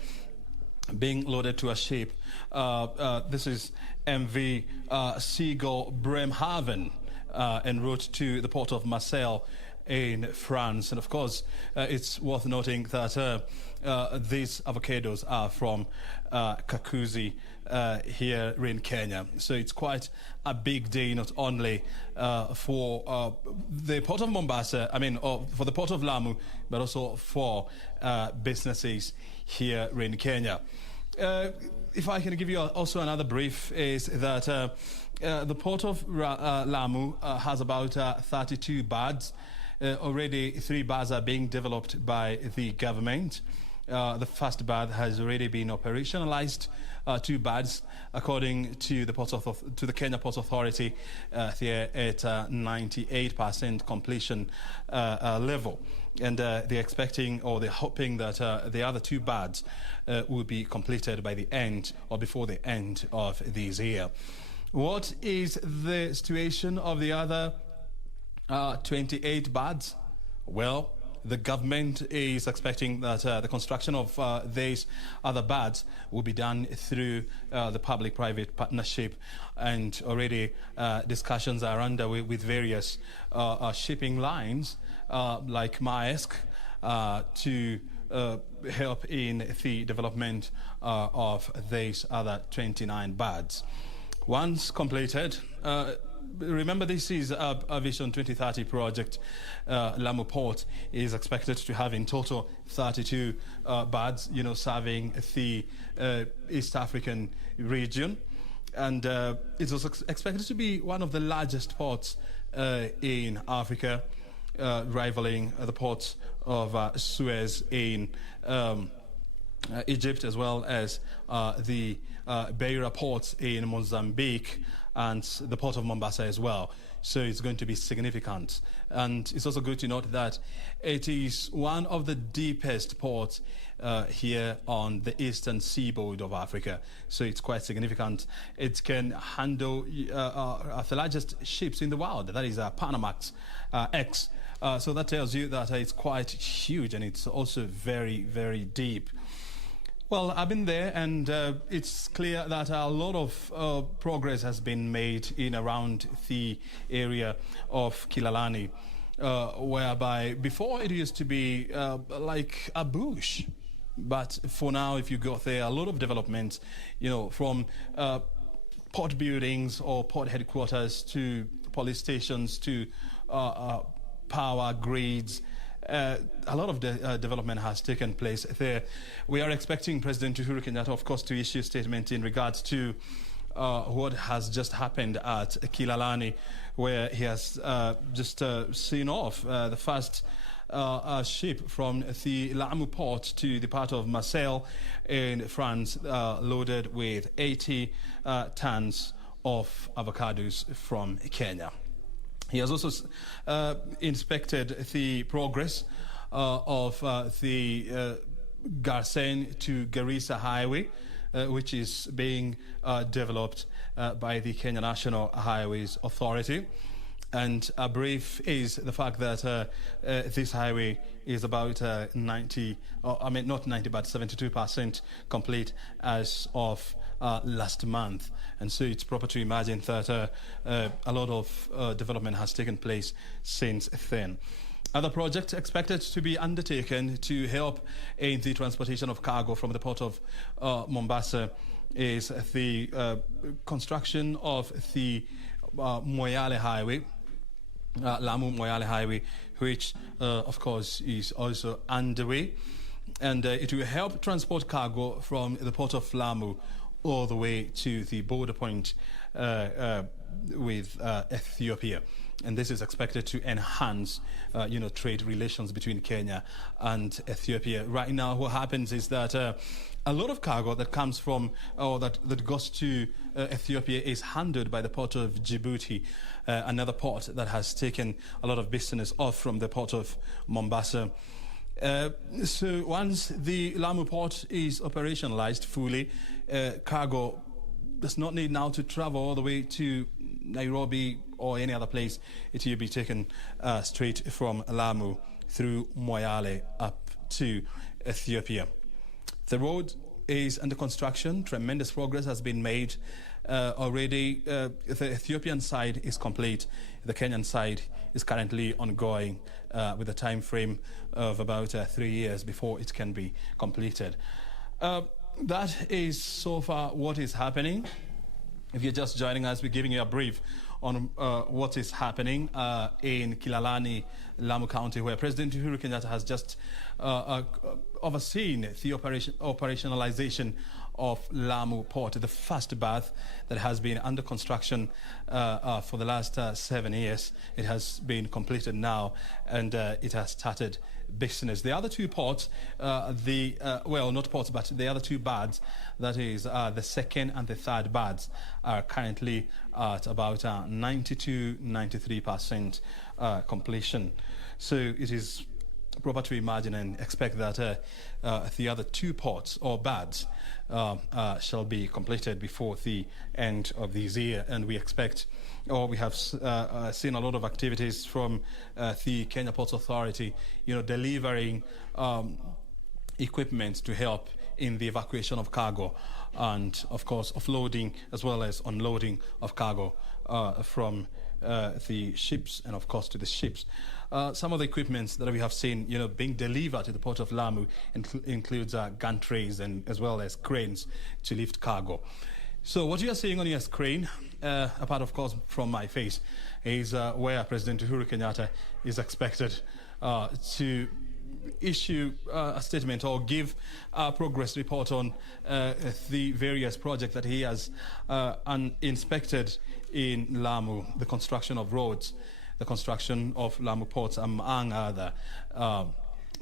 being loaded to a ship. This is MV Seagull Bremerhaven en route to the port of Marseille in France. And of course, it's worth noting that these avocados are from Kakuzi here in Kenya. So it's quite a big day, not only for the port of Mombasa, for the port of Lamu, but also for businesses here in Kenya. If I can give you also another brief, is that the port of Lamu has about 32 berths. Already 3 berths are being developed by the government. The first berth has already been operationalized. 2 berths, according to the Kenya Ports Authority, they're at 98% completion level. And they're expecting, or they're hoping that the other 2 berths will be completed by the end or before the end of this year. What is the situation of the other 28 berths? Well, the government is expecting that the construction of these other berths will be done through the public-private partnership, and already discussions are underway with various shipping lines like Maersk to help in the development of these other 29 berths. Once completed, remember, this is a Vision 2030 project. Lamu Port is expected to have in total 32 berths, serving the East African region. And it was expected to be one of the largest ports in Africa. rivaling the ports of Suez in Egypt, as well as the Beira ports in Mozambique and the port of Mombasa as well. So it's going to be significant. And it's also good to note that it is one of the deepest ports here on the eastern seaboard of Africa. So it's quite significant. It can handle the largest ships in the world, that is Panamax X. So that tells you that it's quite huge, and it's also very, very deep. Well, I've been there, and it's clear that a lot of progress has been made in around the area of Kilalani, whereby before it used to be like a bush. But for now, if you go there, a lot of development, from port buildings or port headquarters to police stations to power grids. A lot of development has taken place there. We are expecting President Uhuru Kenyatta, of course, to issue a statement in regards to what has just happened at Kilalani, where he has just seen off the first ship from the Lamu port to the port of Marseille in France, loaded with 80 tons of avocados from Kenya. He has also inspected the progress of the Garsen to Garissa Highway, which is being developed by the Kenya National Highways Authority. And a brief is the fact that this highway is about 72% complete as of last month. And so it's proper to imagine that a lot of development has taken place since then. Other projects expected to be undertaken to help in the transportation of cargo from the port of Mombasa is the construction of the Moyale Highway, Lamu Moyale Highway, which of course is also underway, and it will help transport cargo from the port of Lamu all the way to the border point with Ethiopia. And this is expected to enhance, trade relations between Kenya and Ethiopia. Right now, what happens is that a lot of cargo that comes from, or that goes to Ethiopia is handled by the port of Djibouti, another port that has taken a lot of business off from the port of Mombasa. So once the Lamu port is operationalized fully, cargo does not need now to travel all the way to Nairobi or any other place. It will be taken straight from Lamu through Moyale up to Ethiopia. The road is under construction. Tremendous progress has been made already. The Ethiopian side is complete. The Kenyan side is currently ongoing with a time frame of about 3 years before it can be completed. That is so far what is happening. If you're just joining us, we're giving you a brief on what is happening in Kilalani, Lamu County, where President Uhuru Kenyatta has just overseen the operationalization of Lamu Port, the first berth that has been under construction for the last 7 years. It has been completed now, and it has started business. The other two ports, not ports, but the other two berths, that is the second and the third berths, are currently at about 92-93% completion. So it is proper to imagine and expect that the other two ports or berths shall be completed before the end of this year. And we expect, or we have seen a lot of activities from the Kenya Ports Authority, delivering equipment to help in the evacuation of cargo and, of course, offloading as well as unloading of cargo from the ships and, of course, to the ships. Some of the equipment that we have seen, being delivered to the port of Lamu includes gun trays and as well as cranes to lift cargo. So what you are seeing on your screen, apart, of course, from my face, is where President Uhuru Kenyatta is expected to issue a statement or give a progress report on the various projects that he has inspected in Lamu, the construction of roads, the construction of Lamu ports, among other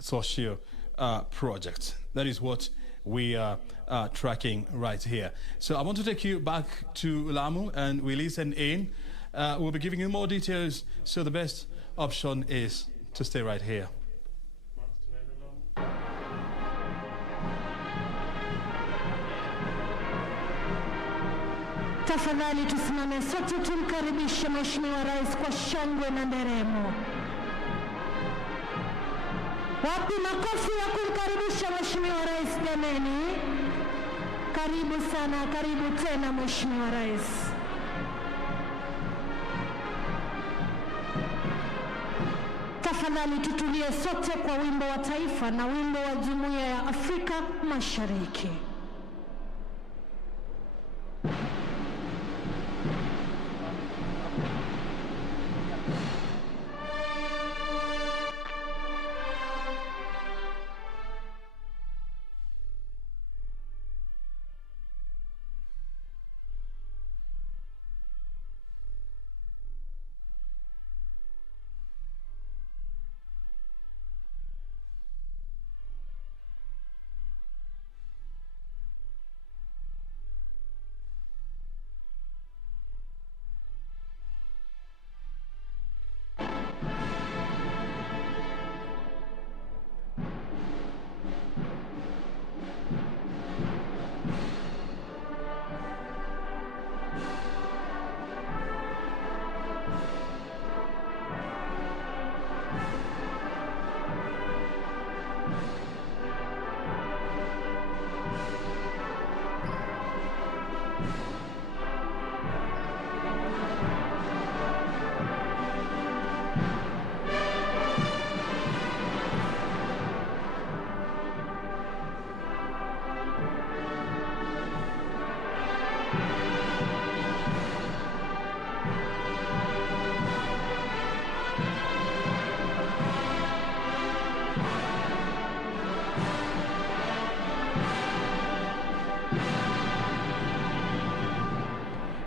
social projects. That is what we are tracking right here. So I want to take you back to Lamu, and we listen in. We'll be giving you more details, so the best option is to stay right here. Tafadhali tusimame sote tumkaribishe Mheshimiwa Rais kwa shangwe na nderemo. Wapi makofi ya kumkaribisha Mheshimiwa Rais jameni? Karibu sana, karibu tena Mheshimiwa Rais. Tafadhali tutulie sote kwa wimbo wa taifa na wimbo wa Jumuiya ya Afrika Mashariki.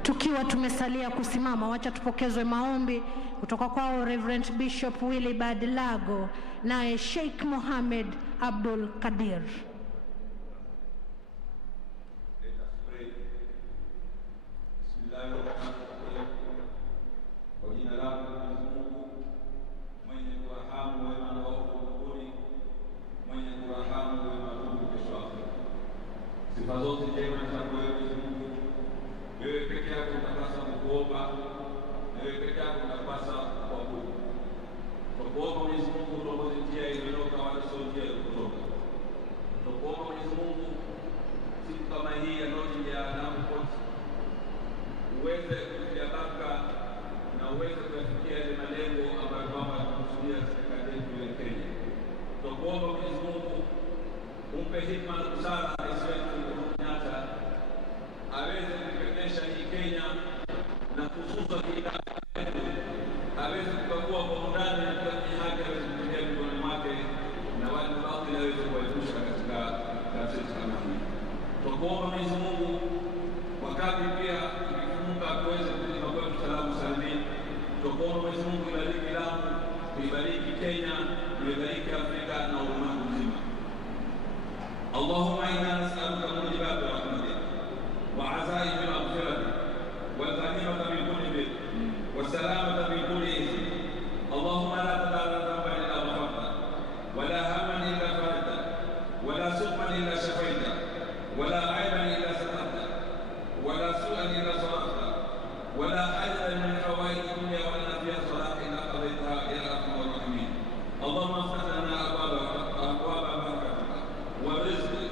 Tukiwa tumesalia kusimama, wacha tupokezwe maombi kutoka kwao Reverend Bishop Willibard Lago naye Sheikh Mohamed Abdul Kadir. اللهم إنا نسألك موجبات رحمتك وعزائم مغفرتك والغنيمة من كل بر والسلامة من كل إثم. اللهم لا تدع لنا ذنبا إلا غفرته ولا هما إلا فرجته ولا سقما إلا شفيته ولا عيبا إلا سترته ولا سوءا إلا صرفته ولا حاجة من حوائج الدنيا ولا فيها صلاح إلا قضيتها يا أرحم الراحمين. اللهم افتح لنا أبواب بركتك ورزقك.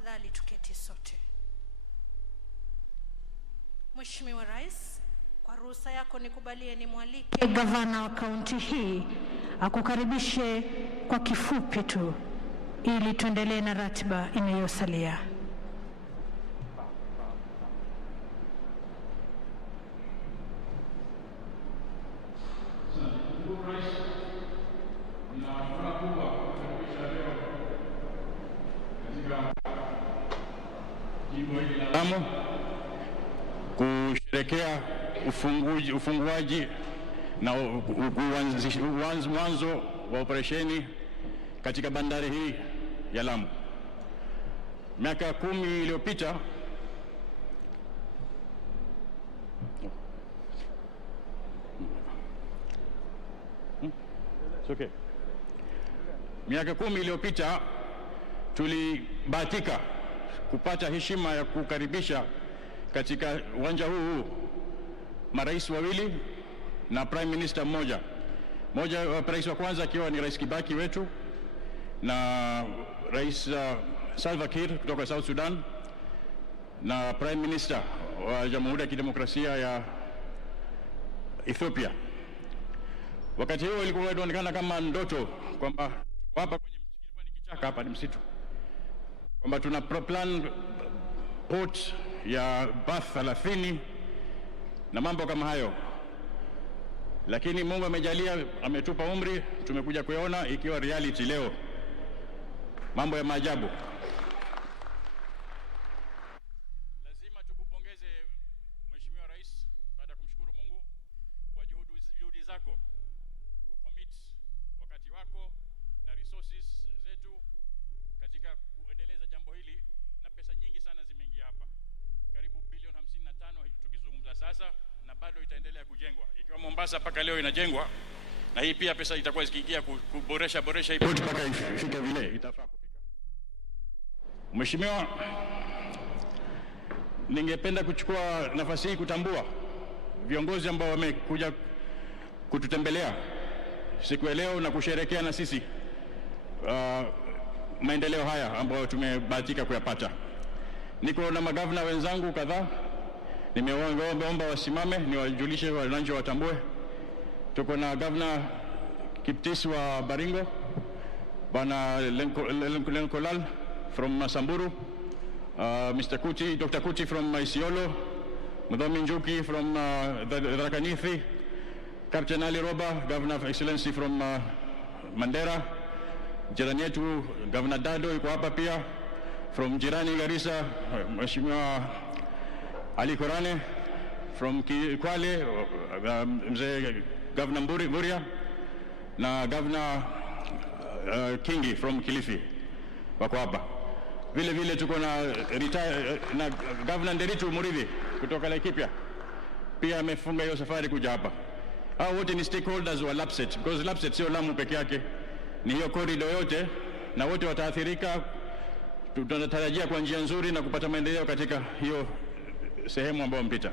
tafadhali tuketi sote. Mheshimiwa Rais, kwa ruhusa yako nikubalie nimwalike gavana wa kaunti hii akukaribishe kwa kifupi tu ili tuendelee na ratiba inayosalia. Lamu kusherehekea ufunguaji na mwanzo wa operesheni katika bandari hii ya Lamu. Miaka 10 iliyopita Miaka 10 iliyopita tulibahatika kupata heshima ya kukaribisha katika uwanja huu marais wawili na prime minister mmoja. Rais wa kwanza akiwa ni Rais Kibaki wetu na Rais Salva Kiir kutoka South Sudan na prime minister wa Jamhuri ya Kidemokrasia ya Ethiopia. Wakati huo ilikuwa inaonekana kama ndoto kwamba hapa kwenye ilikuwa ni kichaka, hapa ni msitu, kwamba tuna plan port ya Berth 30 na mambo kama hayo. Lakini Mungu amejalia, ametupa umri, tumekuja kuona ikiwa reality leo. Mambo ya maajabu. Lazima tukupongeze Mheshimiwa Rais, baada ya kumshukuru Mungu kwa juhudi zako kucommit wakati wako na resources zetu katika kuendeleza jambo hili, na pesa nyingi sana zimeingia hapa. Karibu bilioni 55 tukizungumza sasa, na bado itaendelea kujengwa. Ikiwa Mombasa paka leo inajengwa, na hii pia pesa itakuwa zikiingia kuboresha hii port paka ifike vile itafaa kufika. Mheshimiwa, ningependa kuchukua nafasi hii kutambua viongozi ambao wamekuja kututembelea siku ya leo na kusherehekea na sisi maendeleo haya ambayo tumebahatika kuyapata. Niko na magavana wenzangu kadhaa, nimeomba wasimame niwajulishe wananchi watambue. Tuko na Governor Kiptis wa Baringo, Bwana Lenkolal from Samburu, Mr. Kuti, Dr. Kuti from Isiolo, Mudhomi Njuki from Tharaka-Nithi, Captain Ali Roba, Governor of Excellency from Mandera, jirani yetu Governor Dado yuko hapa pia, from jirani Garissa, Mheshimiwa Ali Korane from Kwale, mzee Governor Mburia na Governor Kingi from Kilifi wako hapa. Vile vile tuko na Governor Nderitu Muridhi kutoka Laikipia pia amefunga hiyo safari kuja hapa. Hao wote ni stakeholders wa LAPSSET, because LAPSSET sio Lamu peke yake, ni hiyo corridor yote, na wote wataathirika. Tunatarajia kwa njia nzuri na kupata maendeleo katika hiyo sehemu ambayo mpita.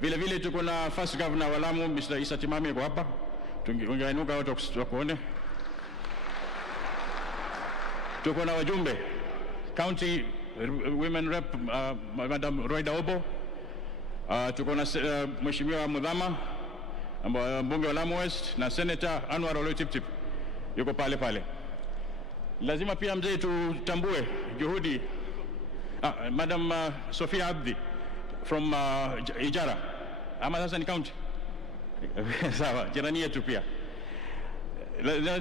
Vile vile tuko na first governor wa Lamu, Mr. Isa Timami yuko hapa. Tungeinuka watu wakuone. Tuko na wajumbe County Women Rep Madam Roida Obo. Tuko na Mheshimiwa Mudhama mbunge wa Lamu West na Senator Anwar Oloitiptip yuko pale. Lazima pia mzee tutambue juhudi Madam Sofia Abdi from Ijara, ama sasa ni county sawa, jirani yetu pia.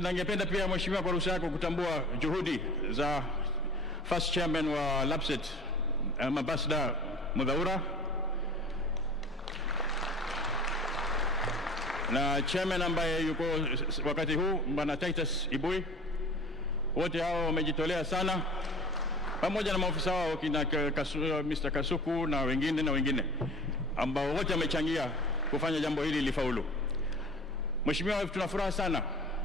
Ningependa pia Mheshimiwa kwa ruhusa yako kutambua juhudi za first chairman wa LAPSSET Ambassador Mudhaura na chairman ambaye yuko wakati huu Bwana Titus Ibui. Wote hao wamejitolea sana, pamoja na maofisa wao kina Mr. Kasuku na wengine ambao wote wamechangia kufanya jambo hili lifaulu. Mheshimiwa, tunafuraha sana.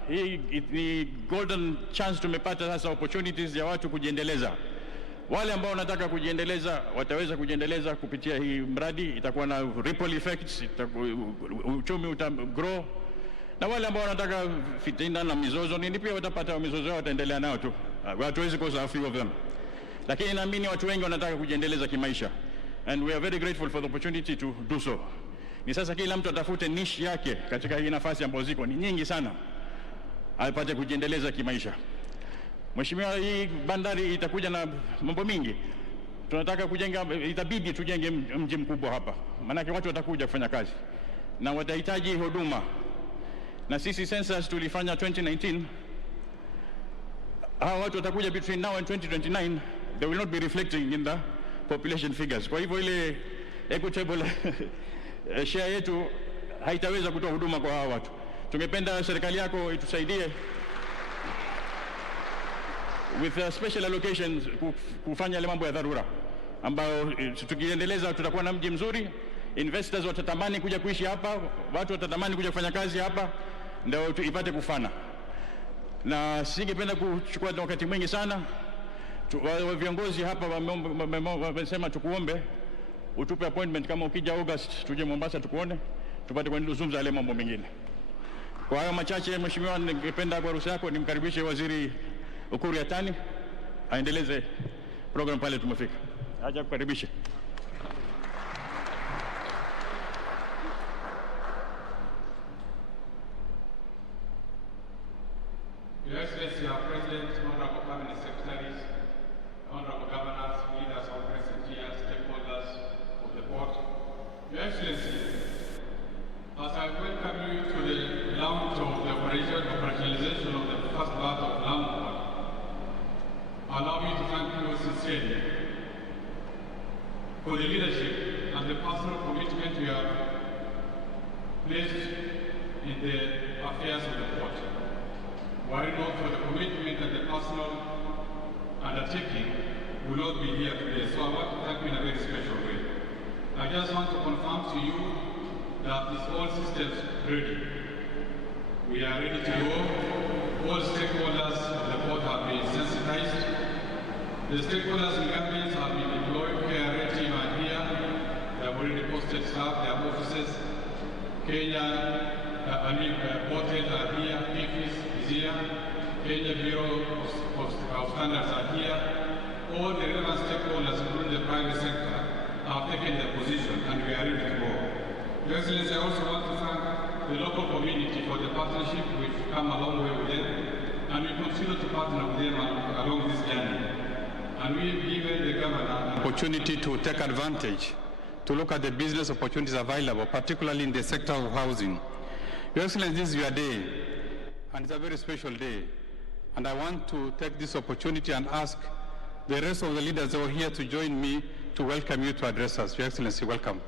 Hii ni golden chance tumepata sasa, opportunities ya watu kujiendeleza. Wale ambao wanataka kujiendeleza wataweza kujiendeleza kupitia hii mradi, itakuwa na ripple effects, uchumi utagrow. Na wale ambao wanataka fitina na mizozo nini pia watapata mizozo yao, wataendelea nao tu. Hatuwezi kosa a few of them. lakini naamini watu wengi wanataka kujiendeleza kimaisha, and we are very grateful for the opportunity to do so. Ni sasa kila mtu atafute niche yake katika hii nafasi ambazo ziko ni nyingi sana, apate kujiendeleza kimaisha. Mheshimiwa, hii bandari itakuja na mambo mingi. Tunataka kujenga, itabidi tujenge mji mkubwa hapa, maana watu watakuja kufanya kazi na watahitaji huduma. Na sisi census tulifanya 2019, hawa watu watakuja between now and 2029, they will not be reflecting in the population figures. Kwa hivyo ile equitable share yetu haitaweza kutoa huduma kwa hawa watu. Tungependa serikali yako itusaidie with special allocations kufanya ile mambo ya dharura ambayo tukiendeleza tutakuwa na mji mzuri, investors watatamani kuja kuishi hapa, watu watatamani kuja kufanya kazi hapa, ndio ipate kufana. Na singependa kuchukua wakati mwingi sana. Viongozi hapa wamesema tukuombe utupe appointment, kama ukija August tuje Mombasa tukuone, tupate kuzungumza yale mambo mengine. Kwa hayo machache, Mheshimiwa, ningependa kwa ruhusa yako nimkaribishe Waziri Uhuru Kenyatta aendeleze program pale tumefika. Acha kukaribisha. Your Excellency, our President, Honorable Cabinet Secretaries, Honorable Governors, leaders all present here, stakeholders of the port. Your Excellency, as I welcome you to the launch of the operationalization of the first part of Lamu, allow me to thank you sincerely for the leadership and the personal commitment you have placed in the affairs of the port. Were it not for the commitment and the personal undertaking, we will not be here today. So I want to thank you in a very special way. I just want to confirm to you that it's all systems ready. We are ready to go. All stakeholders of the port have been sensitized. The stakeholders in governments have been deployed. KRA team are here. They have already posted staff, their offices. Port heads are here. PFIS is here. Kenya Bureau of Standards are here. All the relevant stakeholders, including the private sector, have taken their position, and we are ready to go. Your Excellency, I also want to thank the local community for the partnership. We've come a long way with them, and we continue to partner with them along this journey. And we've given the governor an opportunity to take advantage, to look at the business opportunities available, particularly in the sector of housing. Your Excellency, this is your day, and it's a very special day. And I want to take this opportunity and ask the rest of the leaders who are here to join me to welcome you to address us. Your Excellency, welcome.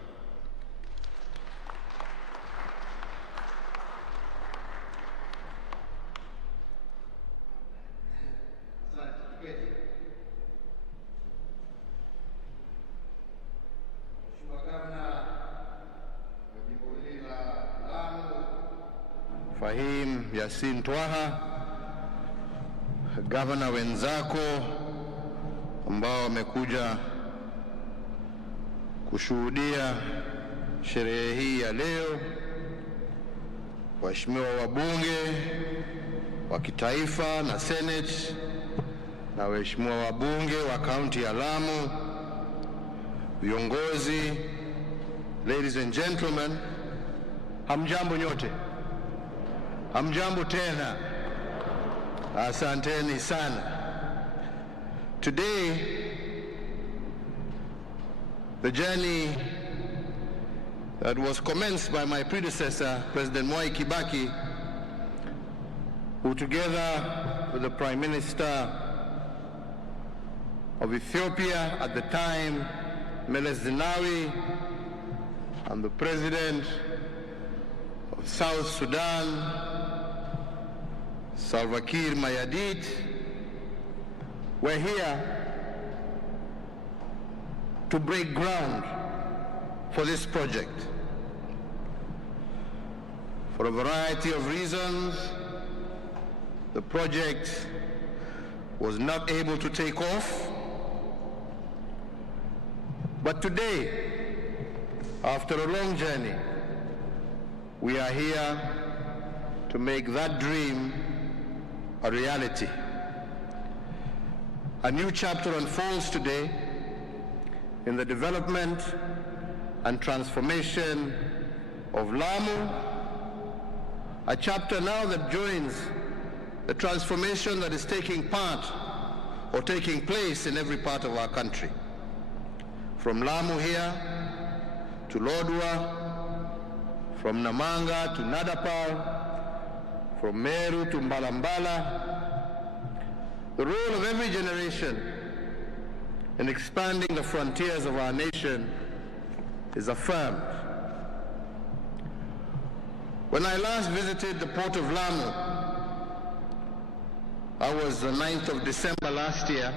Fahim Yasin Twaha, gavana wenzako ambao wamekuja kushuhudia sherehe hii ya leo, waheshimiwa wabunge wa kitaifa na Senate, na waheshimiwa wabunge wa kaunti ya Lamu, viongozi, ladies and gentlemen, hamjambo nyote. Hamjambo tena. Asanteni sana. Today, the journey that was commenced by my predecessor, President Mwai Kibaki, who together with the Prime Minister of Ethiopia at the time, Meles Zenawi, and the President of South Sudan, Salva Kiir Mayardit, we're here to break ground for this project. For a variety of reasons, the project was not able to take off. But today, after a long journey, we are here to make that dream a reality. A new chapter unfolds today in the development and transformation of Lamu, a chapter now that joins the transformation that is taking place in every part of our country. From Lamu here to Lodwar, from Namanga to Nadapal, from Meru to Mbalambala. The role of every generation in expanding the frontiers of our nation is affirmed. When I last visited the port of Lamu, I was the 9th of December last year.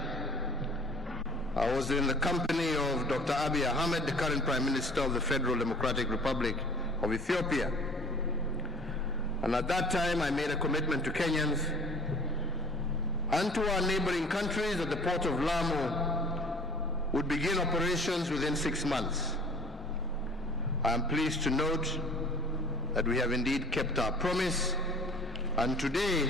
I was in the company of Dr. Abiy Ahmed, the current Prime Minister of the Federal Democratic Republic of Ethiopia. And at that time, I made a commitment to Kenyans and to our neighboring countries that the port of Lamu would begin operations within 6 months. I am pleased to note that we have indeed kept our promise, and today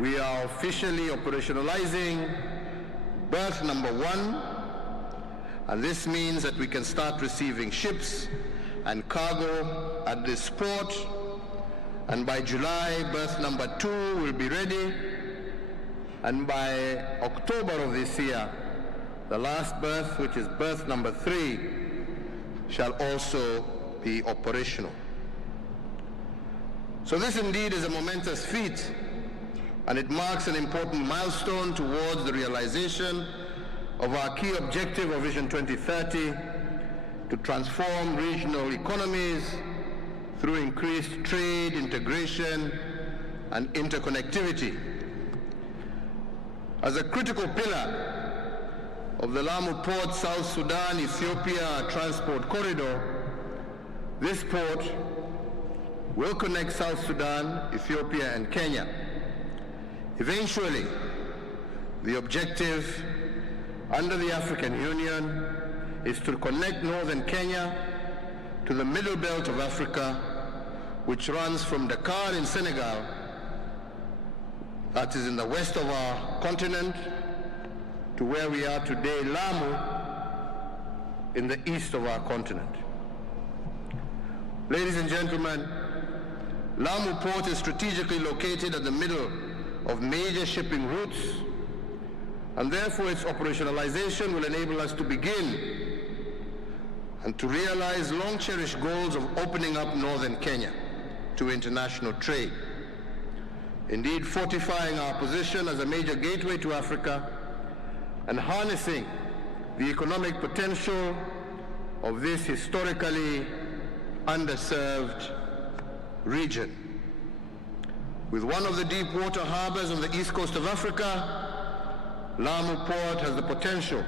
we are officially operationalizing berth number 1, and this means that we can start receiving ships and cargo at this port, and by July, berth number 2 will be ready, and by October of this year, the last berth, which is berth number 3, shall also be operational. So this indeed is a momentous feat, and it marks an important milestone towards the realization of our key objective of Vision 2030 to transform regional economies through increased trade, integration, and interconnectivity. As a critical pillar of the Lamu Port, South Sudan, Ethiopia transport corridor, this port will connect South Sudan, Ethiopia, and Kenya. Eventually, the objective under the African Union is to connect northern Kenya to the middle belt of Africa, which runs from Dakar in Senegal, that is in the west of our continent, to where we are today, Lamu, in the east of our continent. Ladies and gentlemen, Lamu Port is strategically located at the middle of major shipping routes, and therefore its operationalization will enable us to begin and to realize long-cherished goals of opening up northern Kenya to international trade. Indeed, fortifying our position as a major gateway to Africa and harnessing the economic potential of this historically underserved region. With one of the deep water harbors on the east coast of Africa, Lamu Port has the potential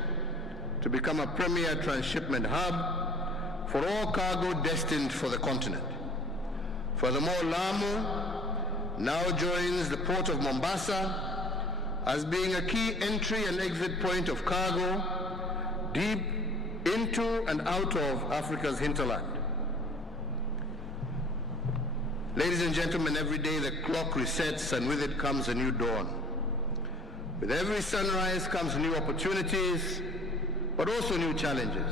to become a premier transshipment hub for all cargo destined for the continent. Furthermore, Lamu now joins the port of Mombasa as being a key entry and exit point of cargo deep into and out of Africa's hinterland. Ladies and gentlemen, every day the clock resets and with it comes a new dawn. With every sunrise comes new opportunities, but also new challenges.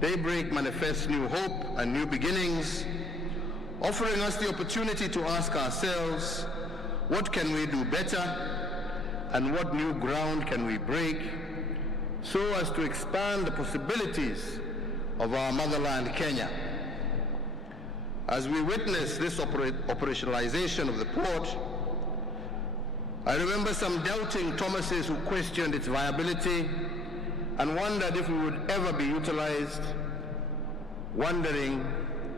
Daybreak manifests new hope and new beginnings, offering us the opportunity to ask ourselves, what can we do better and what new ground can we break so as to expand the possibilities of our motherland, Kenya. As we witness this operationalization of the port, I remember some doubting Thomases who questioned its viability and wondered if we would ever be utilized, wondering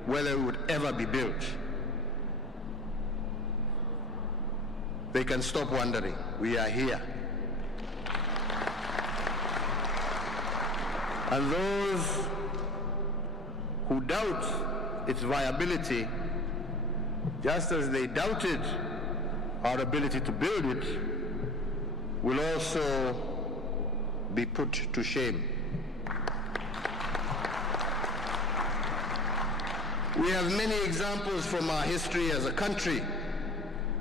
whether it would ever be built. They can stop wondering. We are here. And those who doubt its viability, just as they doubted our ability to build it, will also be put to shame. We have many examples from our history as a country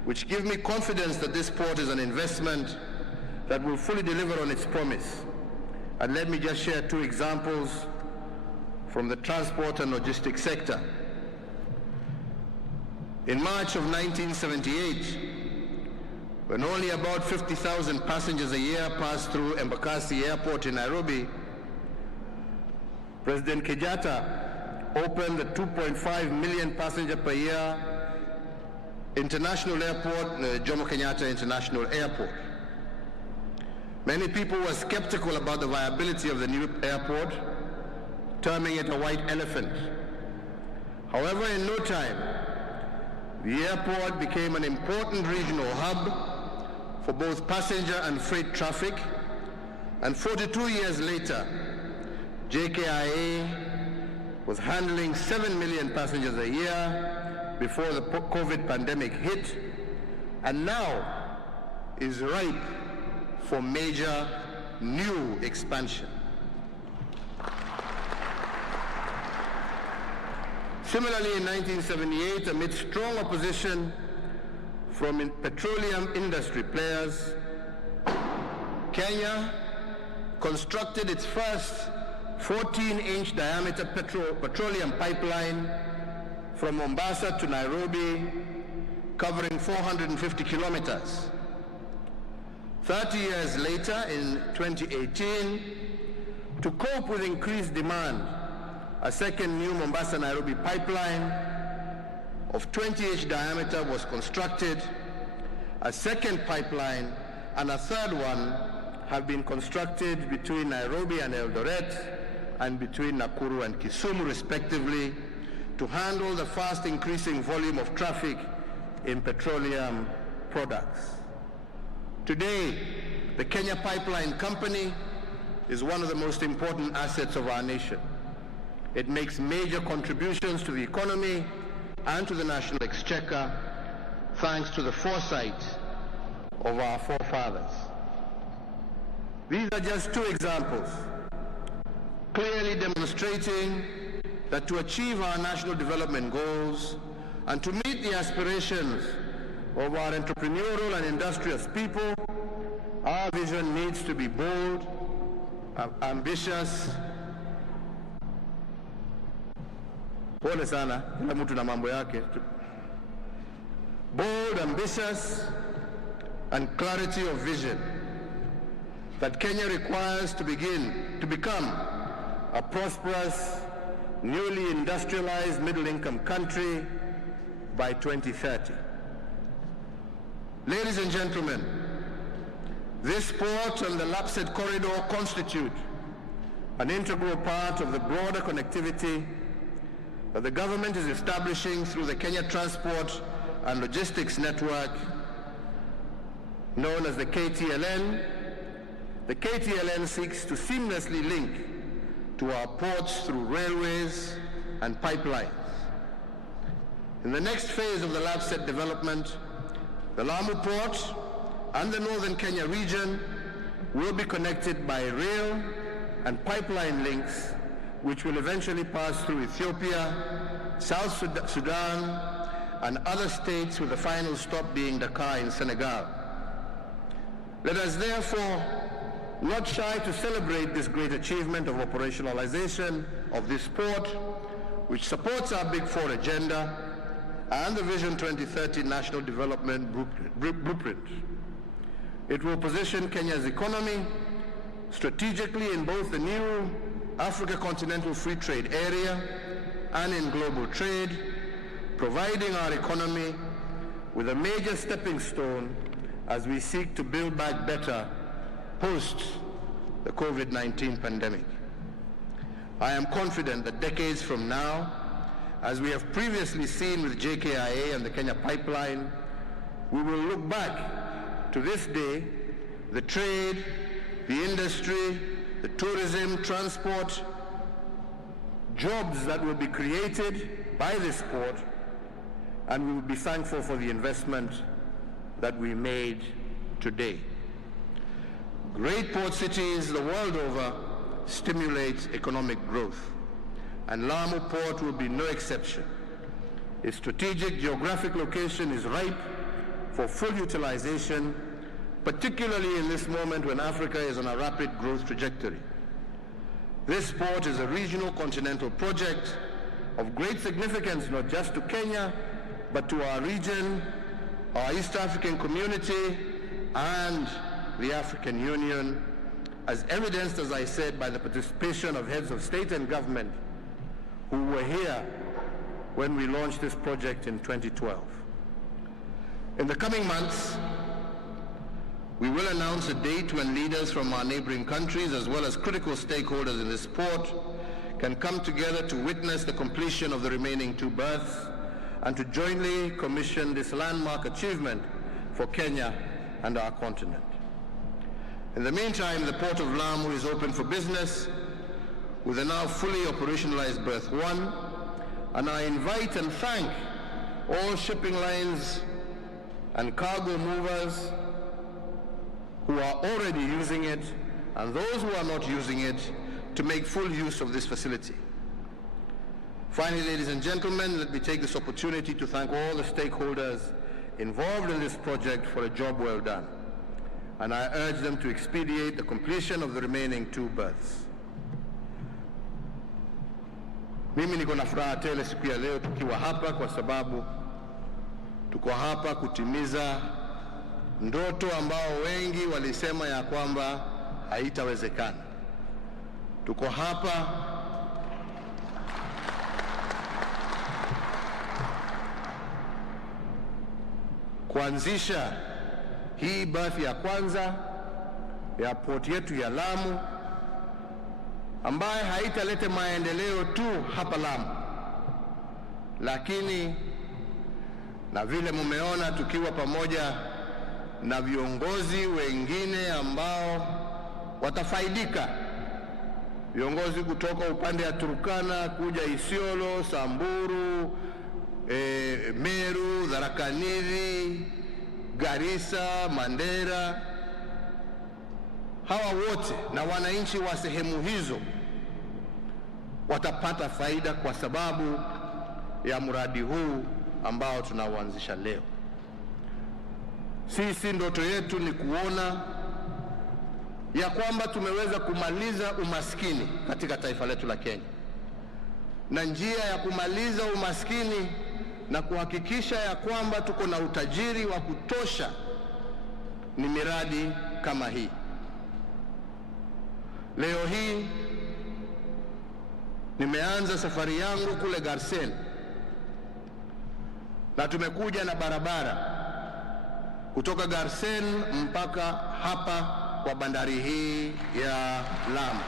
which give me confidence that this port is an investment that will fully deliver on its promise. And let me just share two examples from the transport and logistics sector. In March of 1978, when only about 50,000 passengers a year passed through Embakasi Airport in Nairobi, President Kenyatta opened the 2.5 million passenger per year international airport, Jomo Kenyatta International Airport. Many people were skeptical about the viability of the new airport, terming it a white elephant. However, in no time, the airport became an important regional hub for both passenger and freight traffic, and 42 years later, JKIA was handling 7 million passengers a year before the COVID pandemic hit, and now is ripe for major new expansion. Similarly, in 1978, amid strong opposition from petroleum industry players, Kenya constructed its first 14-inch diameter petroleum pipeline from Mombasa to Nairobi, covering 450 kilometers. 30 years later, in 2018, to cope with increased demand, a second new Mombasa-Nairobi pipeline of 20-inch diameter was constructed. A second pipeline and a third one have been constructed between Nairobi and Eldoret and between Nakuru and Kisumu, respectively, to handle the fast increasing volume of traffic in petroleum products. Today, the Kenya Pipeline Company is one of the most important assets of our nation. It makes major contributions to the economy and to the national exchequer, thanks to the foresight of our forefathers. These are just two examples, clearly demonstrating that to achieve our national development goals and to meet the aspirations of our entrepreneurial and industrious people, our vision needs to be bold, ambitious. Pole sana, kila mtu na mambo yake. Bold, ambitious, and clarity of vision that Kenya requires to become a prosperous, newly industrialized middle-income country by 2030. Ladies and gentlemen, this port and the Lapsset corridor constitute an integral part of the broader connectivity that the government is establishing through the Kenya Transport and Logistics Network, known as the KTLN. The KTLN seeks to seamlessly link to our ports through railways and pipelines. In the next phase of the Lapsset development, the Lamu port and the northern Kenya region will be connected by rail and pipeline links, which will eventually pass through Ethiopia, South Sudan, and other states, with the final stop being Dakar in Senegal. Let us therefore not shy to celebrate this great achievement of operationalization of this port, which supports our Big Four agenda and the Vision 2030 National Development Blueprint. It will position Kenya's economy strategically in both the new Africa Continental Free Trade Area and in global trade, providing our economy with a major stepping stone as we seek to build back better post the COVID-19 pandemic. I am confident that decades from now, as we have previously seen with JKIA and the Kenya Pipeline, we will look back to this day, the trade, the industry, the tourism, transport, jobs that will be created by this port, and we will be thankful for the investment that we made today. Great port cities the world over stimulate economic growth, and Lamu Port will be no exception. Its strategic geographic location is ripe for full utilization, particularly in this moment when Africa is on a rapid growth trajectory. This port is a regional continental project of great significance not just to Kenya, but to our region, our East African community, and the African Union, as evidenced, as I said, by the participation of heads of state and government who were here when we launched this project in 2012. In the coming months, we will announce a date when leaders from our neighboring countries, as well as critical stakeholders in this port, can come together to witness the completion of the remaining 2 berths and to jointly commission this landmark achievement for Kenya and our continent. In the meantime, the Port of Lamu is open for business with a now fully operationalized Berth 1, and I invite and thank all shipping lines and cargo movers who are already using it and those who are not using it to make full use of this facility. Finally, ladies and gentlemen, let me take this opportunity to thank all the stakeholders involved in this project for a job well done. And I urge them to expedite the completion of the remaining 2 berths. Mimi niko na furaha tele siku ya leo tukiwa hapa kwa sababu tuko hapa kutimiza ndoto ambao wengi walisema ya kwamba haitawezekana. Tuko hapa kuanzisha hii berth ya kwanza ya port yetu ya Lamu, ambaye haitaleta maendeleo tu hapa Lamu, lakini na vile mumeona tukiwa pamoja na viongozi wengine ambao watafaidika, viongozi kutoka upande ya Turkana kuja Isiolo, Samburu, Meru, Tharaka Nithi, Garissa, Mandera, hawa wote na wananchi wa sehemu hizo watapata faida kwa sababu ya mradi huu ambao tunauanzisha leo. Sisi ndoto yetu ni kuona ya kwamba tumeweza kumaliza umaskini katika taifa letu la Kenya, na njia ya kumaliza umaskini na kuhakikisha ya kwamba tuko na utajiri wa kutosha ni miradi kama hii. Leo hii nimeanza safari yangu kule Garsen na tumekuja na barabara kutoka Garsen mpaka hapa kwa bandari hii ya Lamu.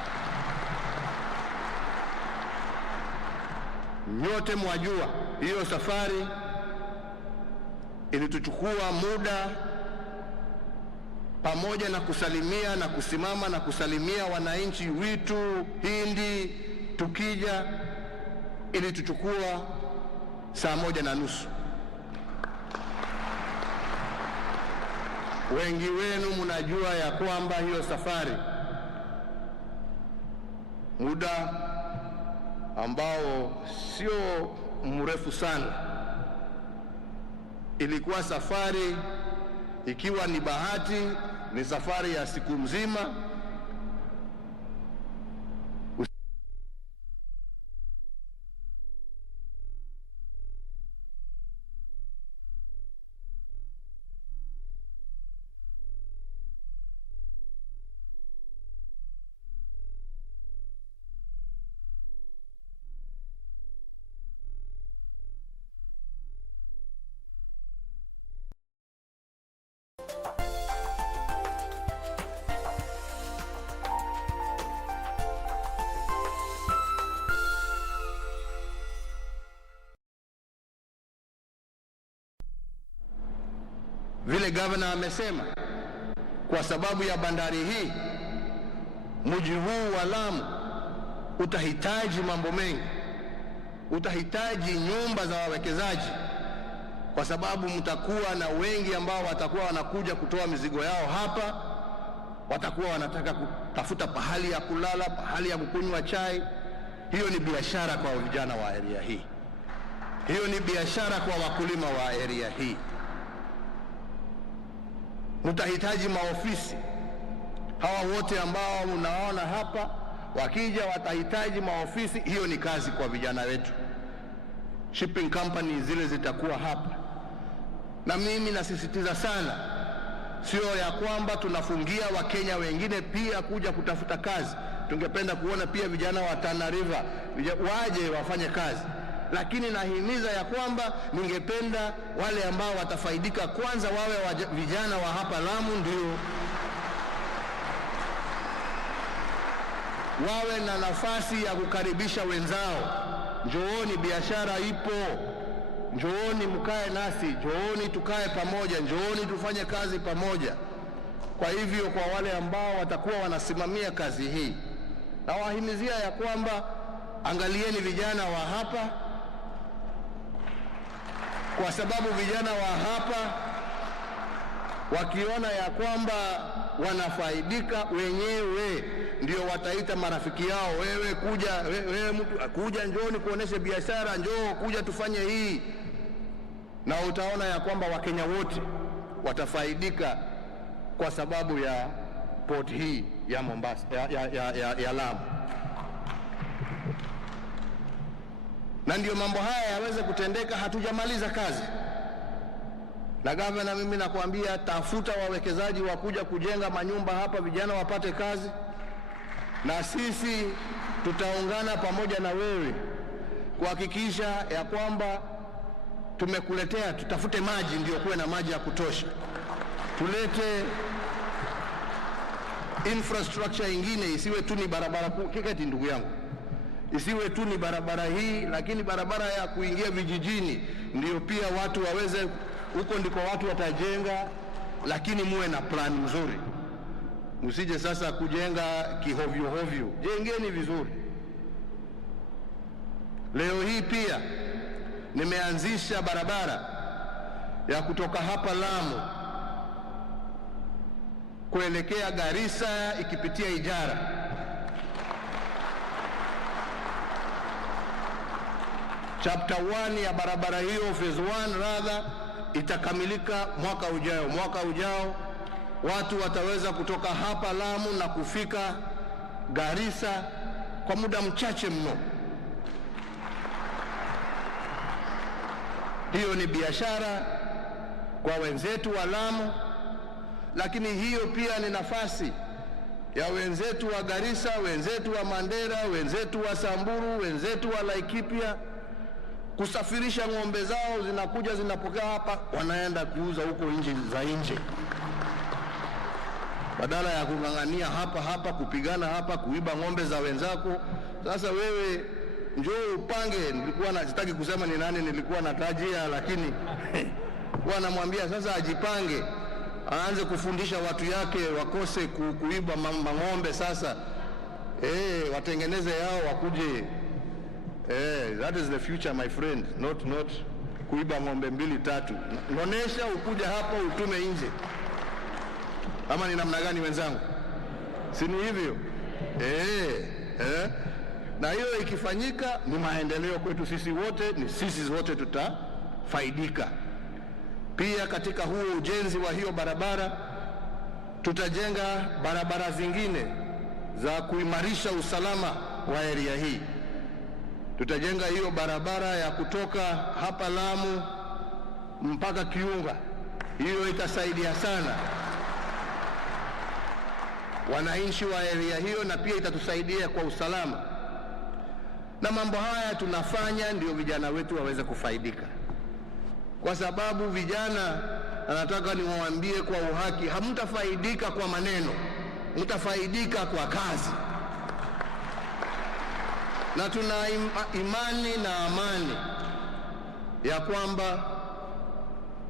Nyote mwajua hiyo safari ilituchukua muda, pamoja na kusalimia na kusimama na kusalimia wananchi witu Hindi, tukija ilituchukua saa 1:30. Wengi wenu mnajua ya kwamba hiyo safari, muda ambao sio mrefu sana, ilikuwa safari, ikiwa ni bahati ni safari ya siku mzima. Vile gavana amesema, kwa sababu ya bandari hii, mji huu wa Lamu utahitaji mambo mengi. Utahitaji nyumba za wawekezaji, kwa sababu mtakuwa na wengi ambao watakuwa wanakuja kutoa mizigo yao hapa, watakuwa wanataka kutafuta pahali ya kulala, pahali ya kukunywa chai. Hiyo ni biashara kwa vijana wa area hii. Hiyo ni biashara kwa wakulima wa area hii. mtahitaji maofisi. Hawa wote ambao unaona hapa wakija watahitaji maofisi. Hiyo ni kazi kwa vijana wetu. Shipping companies zile zitakuwa hapa, na mimi nasisitiza sana, sio ya kwamba tunafungia Wakenya wengine pia kuja kutafuta kazi. Tungependa kuona pia vijana wa Tana River waje wafanye kazi, lakini nahimiza ya kwamba ningependa wale ambao watafaidika kwanza wawe vijana wa hapa Lamu, ndio wawe na nafasi ya kukaribisha wenzao. Njooni, biashara ipo, njooni mkae nasi, njooni tukae pamoja, njooni tufanye kazi pamoja. Kwa hivyo kwa wale ambao watakuwa wanasimamia kazi hii, na wahimizia ya kwamba angalieni vijana wa hapa, kwa sababu vijana wa hapa wakiona ya kwamba wanafaidika wenyewe, ndio wataita marafiki yao, wewe kuja, wewe mtu kuja, njooni kuoneshe biashara, njoo kuja tufanye hii. Na utaona ya kwamba Wakenya wote watafaidika kwa sababu ya port hii ya Mombasa, ya Lamu. Na ndio mambo haya yaweze kutendeka, hatujamaliza kazi. Na gavana, mimi nakwambia, tafuta wawekezaji wa kuja kujenga manyumba hapa, vijana wapate kazi, na sisi tutaungana pamoja na wewe kuhakikisha ya kwamba tumekuletea, tutafute maji, ndio kuwe na maji ya kutosha, tulete infrastructure ingine, isiwe tu ni barabara kuu. Kiketi ndugu yangu, isiwe tu ni barabara hii, lakini barabara ya kuingia vijijini ndio pia watu waweze, huko ndiko watu watajenga, lakini muwe na plan nzuri. Msije sasa kujenga kihovyo hovyo, jengeni vizuri. Leo hii pia nimeanzisha barabara ya kutoka hapa Lamu kuelekea Garissa ikipitia Ijara. Chapter 1 ya barabara hiyo, phase 1 rather, itakamilika mwaka ujao. Mwaka ujao watu wataweza kutoka hapa Lamu na kufika Garissa kwa muda mchache mno. Hiyo ni biashara kwa wenzetu wa Lamu, lakini hiyo pia ni nafasi ya wenzetu wa Garissa, wenzetu wa Mandera, wenzetu wa Samburu, wenzetu wa Laikipia kusafirisha ng'ombe zao, zinakuja zinapokea hapa, wanaenda kuuza huko nje za nje, badala ya kung'ang'ania hapa kupigana hapa, kuiba ng'ombe za wenzako. Sasa wewe njoo upange. Sitaki kusema ni nani nilikuwa natajia, lakini wanamwambia sasa ajipange, aanze kufundisha watu yake wakose kuiba ng'ombe. Sasa watengeneze yao wakuje. That is the future, my friend, not kuiba ng'ombe 2-3. Nonesha ukuja hapa utume nje. Ama ni namna gani wenzangu? Si ni hivyo? Na hiyo ikifanyika ni maendeleo kwetu sisi wote, ni sisi wote tutafaidika. Pia katika huu ujenzi wa hiyo barabara tutajenga barabara zingine za kuimarisha usalama wa area hii. Tutajenga hiyo barabara ya kutoka hapa Lamu mpaka Kiunga. Hiyo itasaidia sana wananchi wa area hiyo, na pia itatusaidia kwa usalama. Na mambo haya tunafanya ndio vijana wetu waweze kufaidika, kwa sababu vijana, nataka niwaambie kwa uhaki, hamtafaidika kwa maneno, mtafaidika kwa kazi. Na tuna imani na amani ya kwamba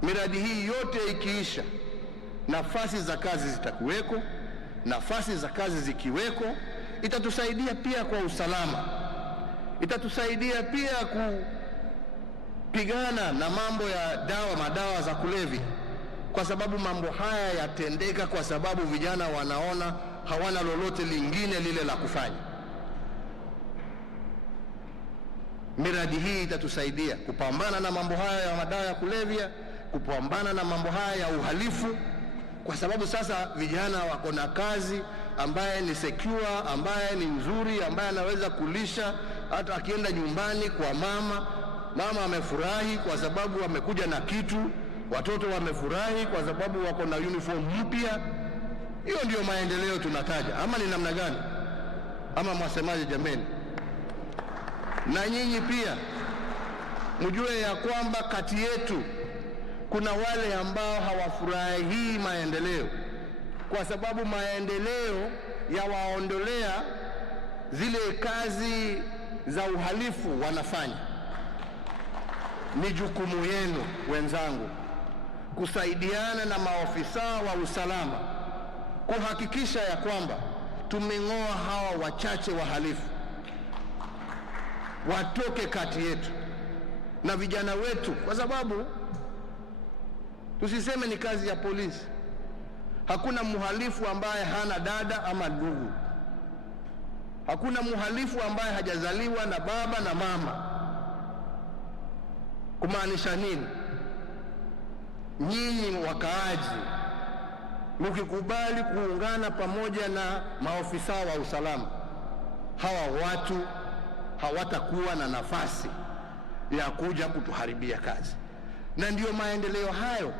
miradi hii yote ikiisha, nafasi za kazi zitakuweko. Nafasi za kazi zikiweko, itatusaidia pia kwa usalama, itatusaidia pia kupigana na mambo ya madawa za kulevya, kwa sababu mambo haya yatendeka kwa sababu vijana wanaona hawana lolote lingine lile la kufanya. Miradi hii itatusaidia kupambana na mambo haya ya madawa ya kulevya, kupambana na mambo haya ya uhalifu, kwa sababu sasa vijana wako na kazi ambaye ni secure, ambaye ni nzuri, ambaye anaweza kulisha. Hata akienda nyumbani kwa mama amefurahi kwa sababu wamekuja na kitu, watoto wamefurahi kwa sababu wako na uniform mpya. Hiyo ndio maendeleo tunataja, ama ni namna gani? Ama mwasemaje jameni? Na nyinyi pia mjue ya kwamba kati yetu kuna wale ambao hawafurahii maendeleo, kwa sababu maendeleo yawaondolea zile kazi za uhalifu wanafanya. Ni jukumu yenu wenzangu kusaidiana na maofisa wa usalama kuhakikisha ya kwamba tumeng'oa hawa wachache wahalifu watoke kati yetu na vijana wetu, kwa sababu tusiseme ni kazi ya polisi. Hakuna mhalifu ambaye hana dada ama ndugu. Hakuna mhalifu ambaye hajazaliwa na baba na mama. Kumaanisha nini? Nyinyi wakaaji mkikubali kuungana pamoja na maofisa wa usalama, hawa watu hawatakuwa na nafasi ya kuja kutuharibia kazi. Na ndio maendeleo hayo.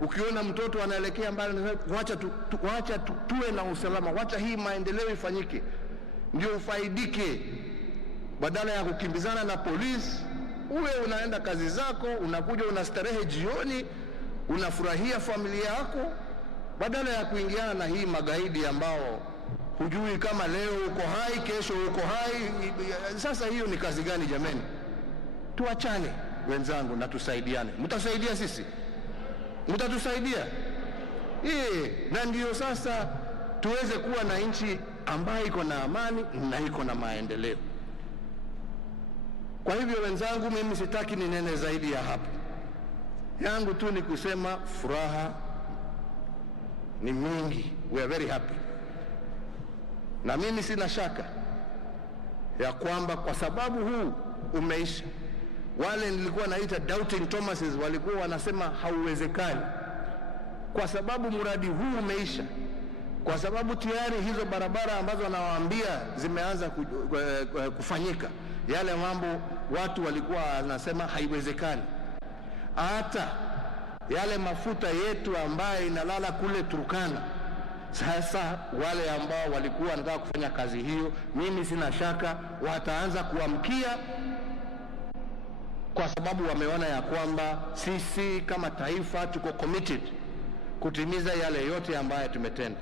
Ukiona mtoto anaelekea mbali, wacha tuwe na usalama, wacha hii maendeleo ifanyike, ndio ufaidike. Badala ya kukimbizana na polisi, uwe unaenda kazi zako, unakuja unastarehe jioni, unafurahia familia yako, badala ya kuingiana na hii magaidi ambao hujui kama leo uko hai, kesho uko hai. Sasa hiyo ni kazi gani jameni? Tuachane wenzangu na tusaidiane. Mtasaidia sisi? Mtatusaidia? Na ndio sasa tuweze kuwa na nchi ambayo iko na amani na iko na maendeleo. Kwa hivyo wenzangu, mimi sitaki ninene zaidi ya hapo. Yangu tu ni kusema furaha ni mingi. We are very happy. Na mimi sina shaka ya kwamba kwa sababu huu umeisha, wale nilikuwa naita doubting Thomases walikuwa wanasema hauwezekani, kwa sababu mradi huu umeisha, kwa sababu tayari hizo barabara ambazo nawaambia zimeanza kufanyika, yale mambo watu walikuwa wanasema haiwezekani. Hata yale mafuta yetu ambaye inalala kule Turkana, sasa wale ambao walikuwa wanataka kufanya kazi hiyo, mimi sina shaka wataanza kuamkia, kwa sababu wameona ya kwamba sisi kama taifa tuko committed kutimiza yale yote ambayo tumetenda.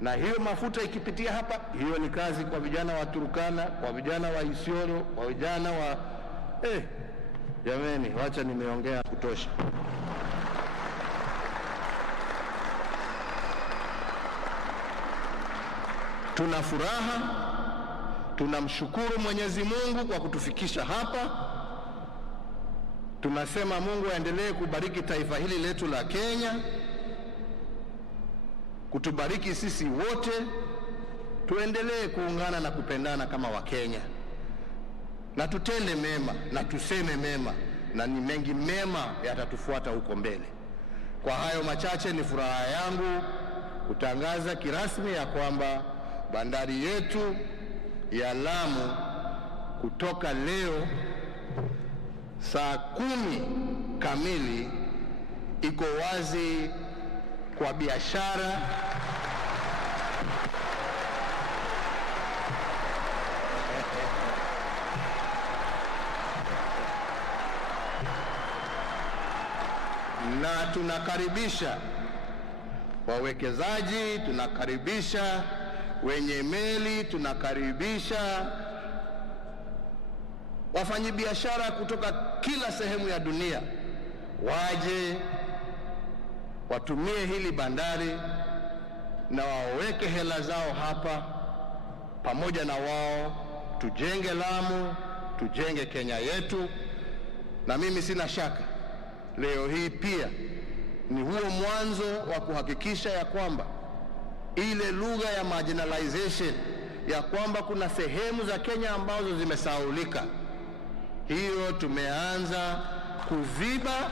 Na hiyo mafuta ikipitia hapa, hiyo ni kazi kwa vijana wa Turkana, kwa vijana wa Isiolo, kwa vijana wa jameni, wacha nimeongea kutosha. Tuna furaha, tunamshukuru Mwenyezi Mungu kwa kutufikisha hapa. Tunasema Mungu aendelee kubariki taifa hili letu la Kenya, kutubariki sisi wote, tuendelee kuungana na kupendana kama Wakenya, na tutende mema na tuseme mema, na ni mengi mema yatatufuata huko mbele. Kwa hayo machache, ni furaha yangu kutangaza kirasmi ya kwamba bandari yetu ya Lamu kutoka leo saa 10 kamili iko wazi kwa biashara na tunakaribisha wawekezaji, tunakaribisha wenye meli, tunakaribisha wafanyabiashara kutoka kila sehemu ya dunia waje watumie hili bandari na waweke hela zao hapa. Pamoja na wao tujenge Lamu, tujenge Kenya yetu. Na mimi sina shaka leo hii pia ni huo mwanzo wa kuhakikisha ya kwamba ile lugha ya marginalization, ya kwamba kuna sehemu za Kenya ambazo zimesahaulika, hiyo tumeanza kuziba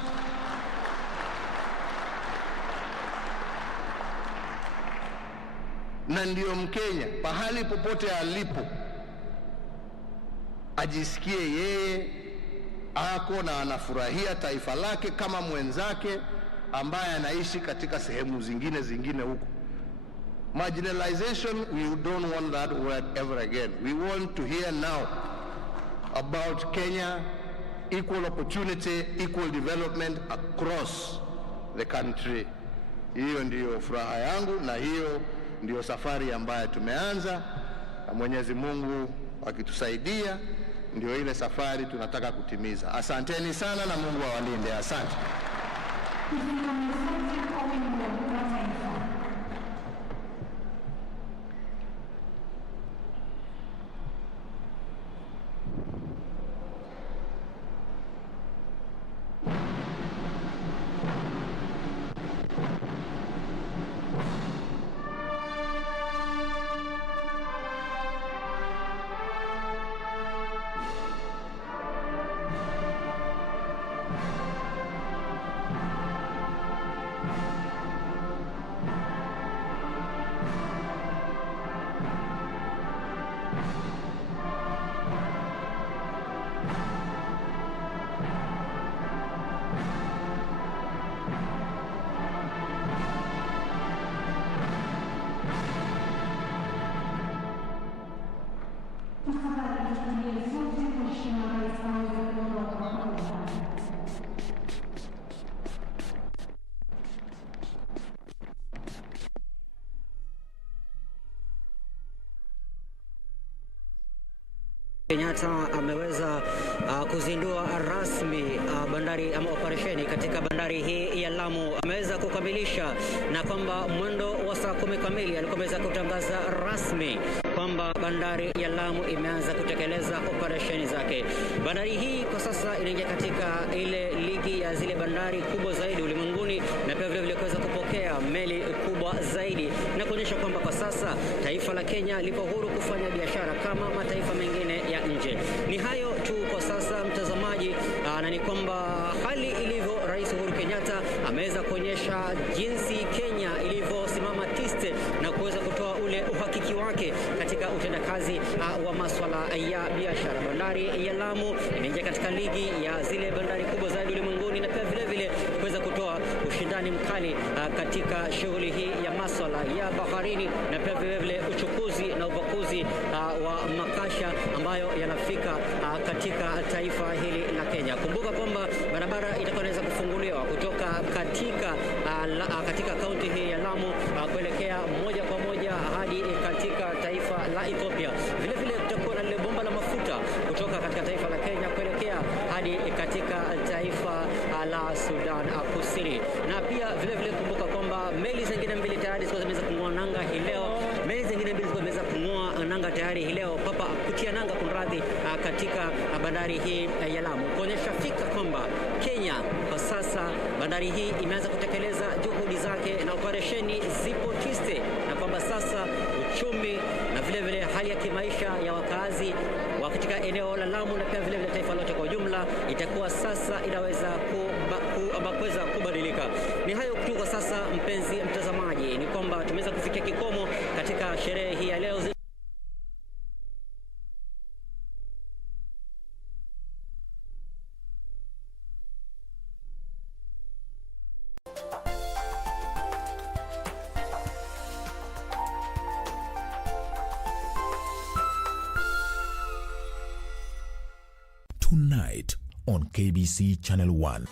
na ndio Mkenya pahali popote alipo ajisikie yeye ako na anafurahia taifa lake kama mwenzake ambaye anaishi katika sehemu zingine huko. Marginalization, we don't want that word ever again. We want to hear now about Kenya, equal opportunity, equal development across the country. Hiyo ndiyo furaha yangu na hiyo ndiyo safari ambayo tumeanza, na Mwenyezi Mungu akitusaidia ndio ile safari tunataka kutimiza. Asanteni sana na Mungu awalinde. Asante. Kenyatta ameweza kuzindua rasmi bandari ama operesheni katika bandari hii ya Lamu. Ameweza kukamilisha na kwamba mwendo wa saa 10 kamili alikuwa ameweza kutangaza rasmi kwamba bandari ya Lamu imeanza kutekeleza operesheni zake. Bandari hii kwa sasa inaingia katika ile ligi ya zile bandari kubwa zaidi ulimwenguni, na pia vile kuweza kupokea meli kubwa zaidi na kuonyesha kwamba kwa sasa taifa la Kenya lipo huru kufanya biashara kama mataifa mengine ya nje. Ni hayo tu kwa sasa mtazamaji, na ni kwamba hali ilivyo, Rais Uhuru Kenyatta ameweza kuonyesha jinsi Kenya ilivyosimama tiste na kuweza kutoa ule uhakiki wake katika utendakazi wa masuala ya biashara. Bandari ya Lamu inaingia katika ligi ya zile bandari kubwa zaidi ulimwenguni, na pia vile kuweza kutoa ushindani mkali katika shughuli hii ya masuala ya baharini, na pia vile uchukuzi na upakuzi wa makasha ambayo yanafika katika taifa hili la Kenya. Kumbuka kwamba barabara itakuwa inaweza kufunguliwa kutoka katika kaunti hii ya Lamu kuelekea moja kwa moja hadi katika taifa la Ethiopia. Vile kutakuwa na lile bomba la mafuta kutoka katika taifa la Kenya kuelekea hadi katika taifa la Sudan Kusini. Na pia vile kumbuka kwamba meli zingine mbili tayari zimeweza kung'oa nanga hii leo. Meli zingine mbili zimeweza kung'oa nanga tayari hii leo, kutia nanga kunradhi, katika bandari hii ya Lamu, kuonyesha fika kwamba Kenya kwa sasa bandari hii imeanza kutekeleza juhudi zake na operesheni zipo tiste, na kwamba sasa uchumi na vile hali ya kimaisha ya wakazi wa katika eneo la Lamu na pia vile taifa lote kwa ujumla itakuwa sasa inaweza kuweza kubadilika. Ni hayo tu kwa sasa, mpenzi mtazamaji, ni kwamba tumeweza kufikia kikomo katika sherehe hii ya leo. Tonight on KBC Channel 1.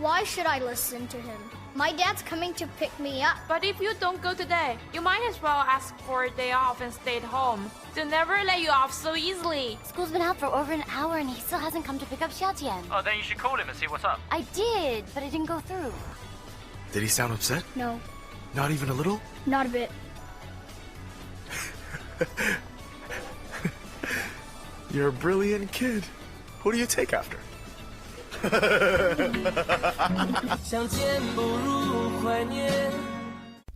Why should I listen to him? My dad's coming to pick me up. But if you don't go today, you might as well ask for a day off and stay at home. They'll never let you off so easily. School's been out for over an hour and he still hasn't come to pick up Xiaotian. Oh, then you should call him and see what's up. I did, but it didn't go through. Did he sound upset? No. Not even a little? Not a bit. You're a brilliant kid. Who do you take after?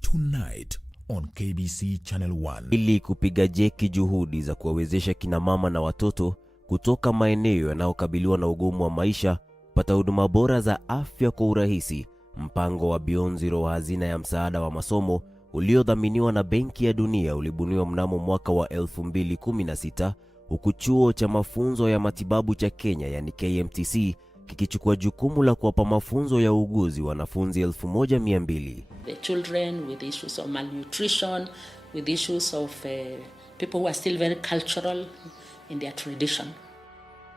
Tonight on KBC Channel 1. Ili kupiga jeki juhudi za kuwawezesha kina mama na watoto kutoka maeneo yanayokabiliwa na ugumu wa maisha kupata huduma bora za afya kwa urahisi, mpango wa Beyond Zero wa hazina ya msaada wa masomo uliodhaminiwa na Benki ya Dunia ulibuniwa mnamo mwaka wa 2016, huku chuo cha mafunzo ya matibabu cha Kenya yani KMTC kikichukua jukumu la kuwapa mafunzo ya uuguzi wanafunzi 1200. The children with issues of malnutrition, with issues of people who are still very cultural in their tradition.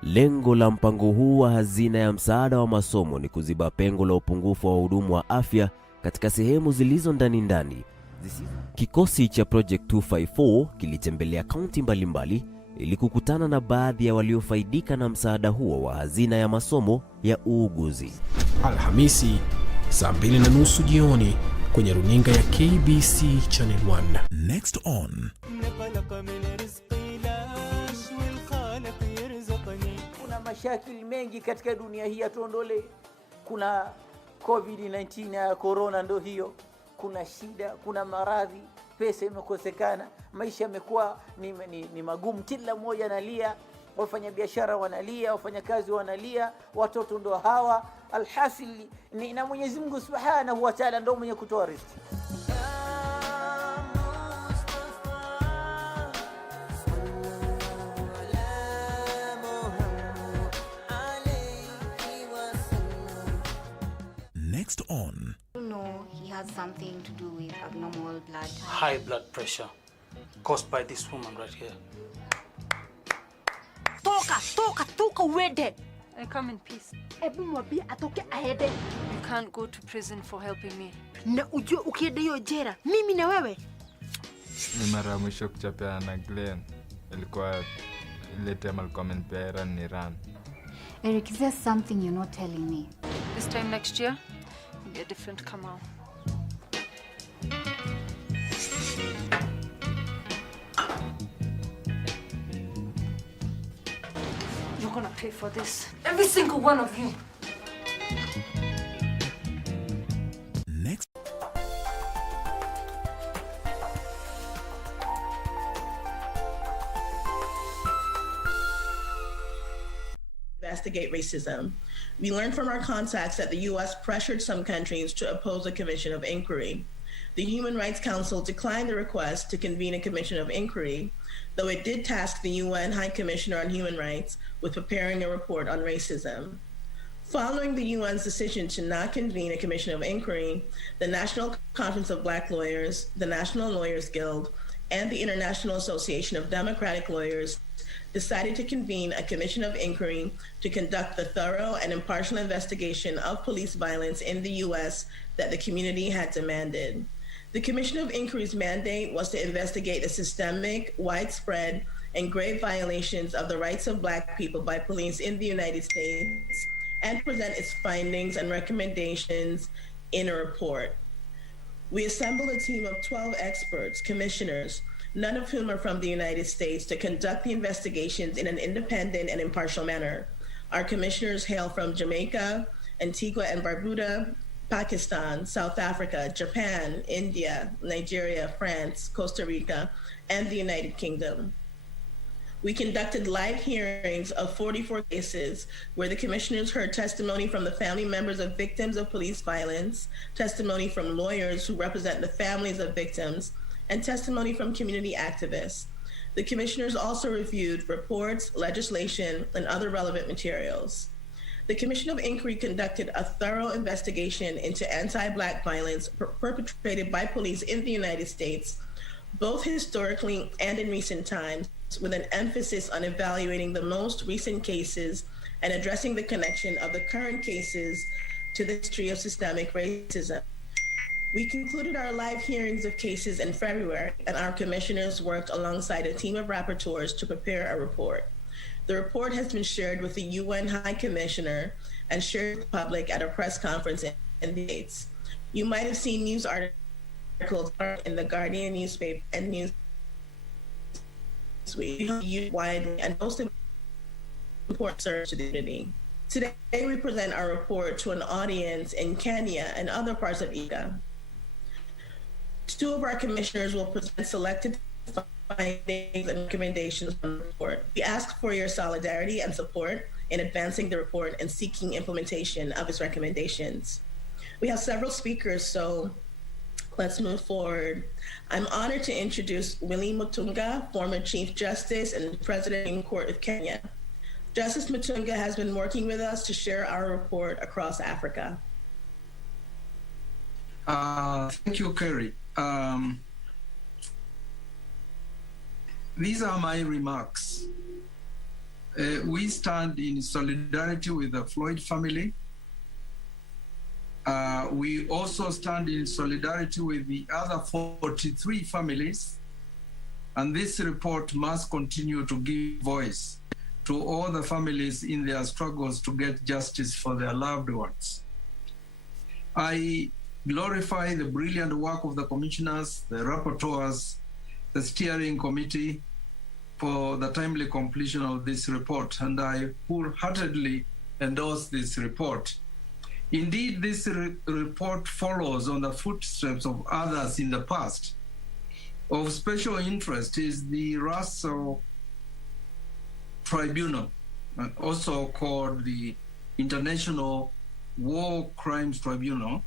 Lengo la mpango huu wa hazina ya msaada wa masomo ni kuziba pengo la upungufu wa wahudumu wa afya katika sehemu zilizo ndani. Kikosi cha Project 254 kilitembelea kaunti mbalimbali ili kukutana na baadhi ya waliofaidika na msaada huo wa hazina ya masomo ya uuguzi. Alhamisi saa 2:30 jioni kwenye runinga ya KBC Channel 1. Next on. Kuna mashakili mengi katika dunia hii atuondole. Kuna COVID-19 ya corona ndo hiyo. Kuna shida, kuna maradhi, pesa imekosekana, maisha yamekuwa ni magumu, kila mmoja analia, wafanya biashara wanalia, wafanya kazi wanalia, watoto ndo hawa. Alhasil ni na Mwenyezi Mungu Subhanahu wa Ta'ala ndo mwenye kutoa riziki. Next on. No, he has something to do with abnormal blood type. High blood pressure caused by this woman right here. Toka uende. I come in peace. Ebu mwambie atoke aende. You can't go to prison for helping me. Na ujue ukienda hiyo jela, mimi na wewe. Ni mara ya mwisho kuchapea na Glenn. Ilikuwa ile tema alikuwa amenipea Iran ni Iran. Eric, is there something you're not telling me? This time next year, it'll be a different Kamal. You're gonna pay for this. Every single one of you. Next. Investigate racism. We learned from our contacts that the U.S. pressured some countries to oppose a commission of inquiry. The Human Rights Council declined the request to convene a commission of inquiry, though it did task the UN High Commissioner on Human Rights with preparing a report on racism. Following the UN's decision to not convene a commission of inquiry, the National Conference of Black Lawyers, the National Lawyers Guild, and the International Association of Democratic Lawyers decided to convene a commission of inquiry to conduct the thorough and impartial investigation of police violence in the U.S. that the community had demanded. The Commission of Inquiry's mandate was to investigate the systemic, widespread, and grave violations of the rights of Black people by police in the United States and present its findings and recommendations in a report. We assembled a team of 12 experts, commissioners, none of whom are from the United States, to conduct the investigations in an independent and impartial manner. Our commissioners hail from Jamaica, Antigua and Barbuda, Pakistan, South Africa, Japan, India, Nigeria, France, Costa Rica, and the United Kingdom. We conducted live hearings of 44 cases where the commissioners heard testimony from the family members of victims of police violence, testimony from lawyers who represent the families of victims, and testimony from community activists. The commissioners also reviewed reports, legislation, and other relevant materials. The Commission of Inquiry conducted a thorough investigation into anti-Black violence perpetrated by police in the United States, both historically and in recent times, with an emphasis on evaluating the most recent cases and addressing the connection of the current cases to the history of systemic racism. We concluded our live hearings of cases in February, and our commissioners worked alongside a team of rapporteurs to prepare a report. The report has been shared with the UN High Commissioner and shared with the public at a press conference in the States. You might have seen news articles in the Guardian newspaper and Newsweek used widely and most important service to the community. Today, we present our report to an audience in Kenya and other parts of Africa. Two of our commissioners will present selected findings and recommendations from the report. We ask for your solidarity and support in advancing the report and seeking implementation of its recommendations. We have several speakers, so Let's move forward. I'm honored to introduce Willie Mutunga, former Chief Justice and President in Court of Kenya. Justice Mutunga has been working with us to share our report across Africa. Thank you, Kerry. These are my remarks. We stand in solidarity with the Floyd family. We also stand in solidarity with the other 43 families, and this report must continue to give voice to all the families in their struggles to get justice for their loved ones. I glorify the brilliant work of the commissioners, the rapporteurs, the steering committee for the timely completion of this report, and I wholeheartedly endorse this report. Indeed, this report follows on the footsteps of others in the past. Of special interest is the Russell Tribunal, also called the International War Crimes Tribunal.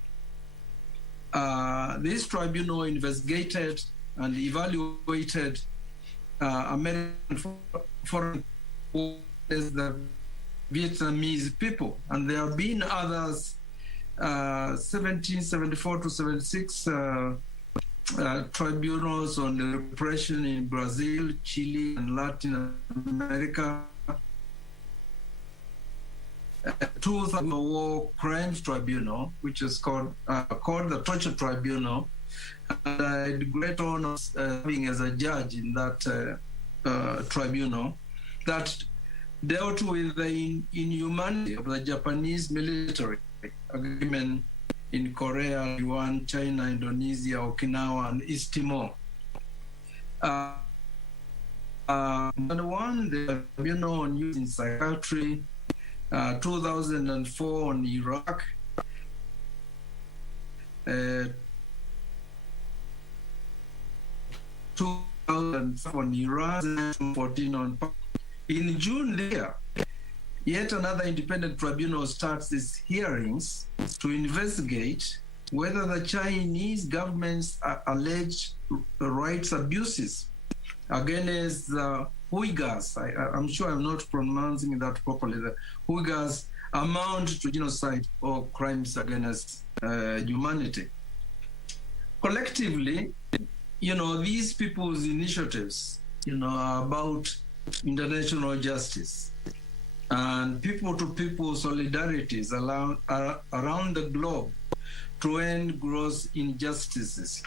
This tribunal investigated and evaluated American foreign as the Vietnamese people, and there have been others, 1774 to 76 tribunals on the repression in Brazil, Chile, and Latin America. 2000 War Crimes Tribunal, which is called the Torture Tribunal, and I had great honor being as a judge in that tribunal that dealt with the inhumanity of the Japanese military agreement in Korea, Taiwan, China, Indonesia, Okinawa, and East Timor. And one, the tribunal on use in psychiatry, 2004 on Iraq, 2004 on Iran, 2014 on Pakistan. In June there, yet another independent tribunal starts its hearings to investigate whether the Chinese government's alleged rights abuses against the Uyghurs, I'm sure I'm not pronouncing that properly, the Uyghurs amount to genocide or crimes against humanity. Collectively, these people's initiatives, are about international justice and people-to-people solidarities around the globe to end gross injustices.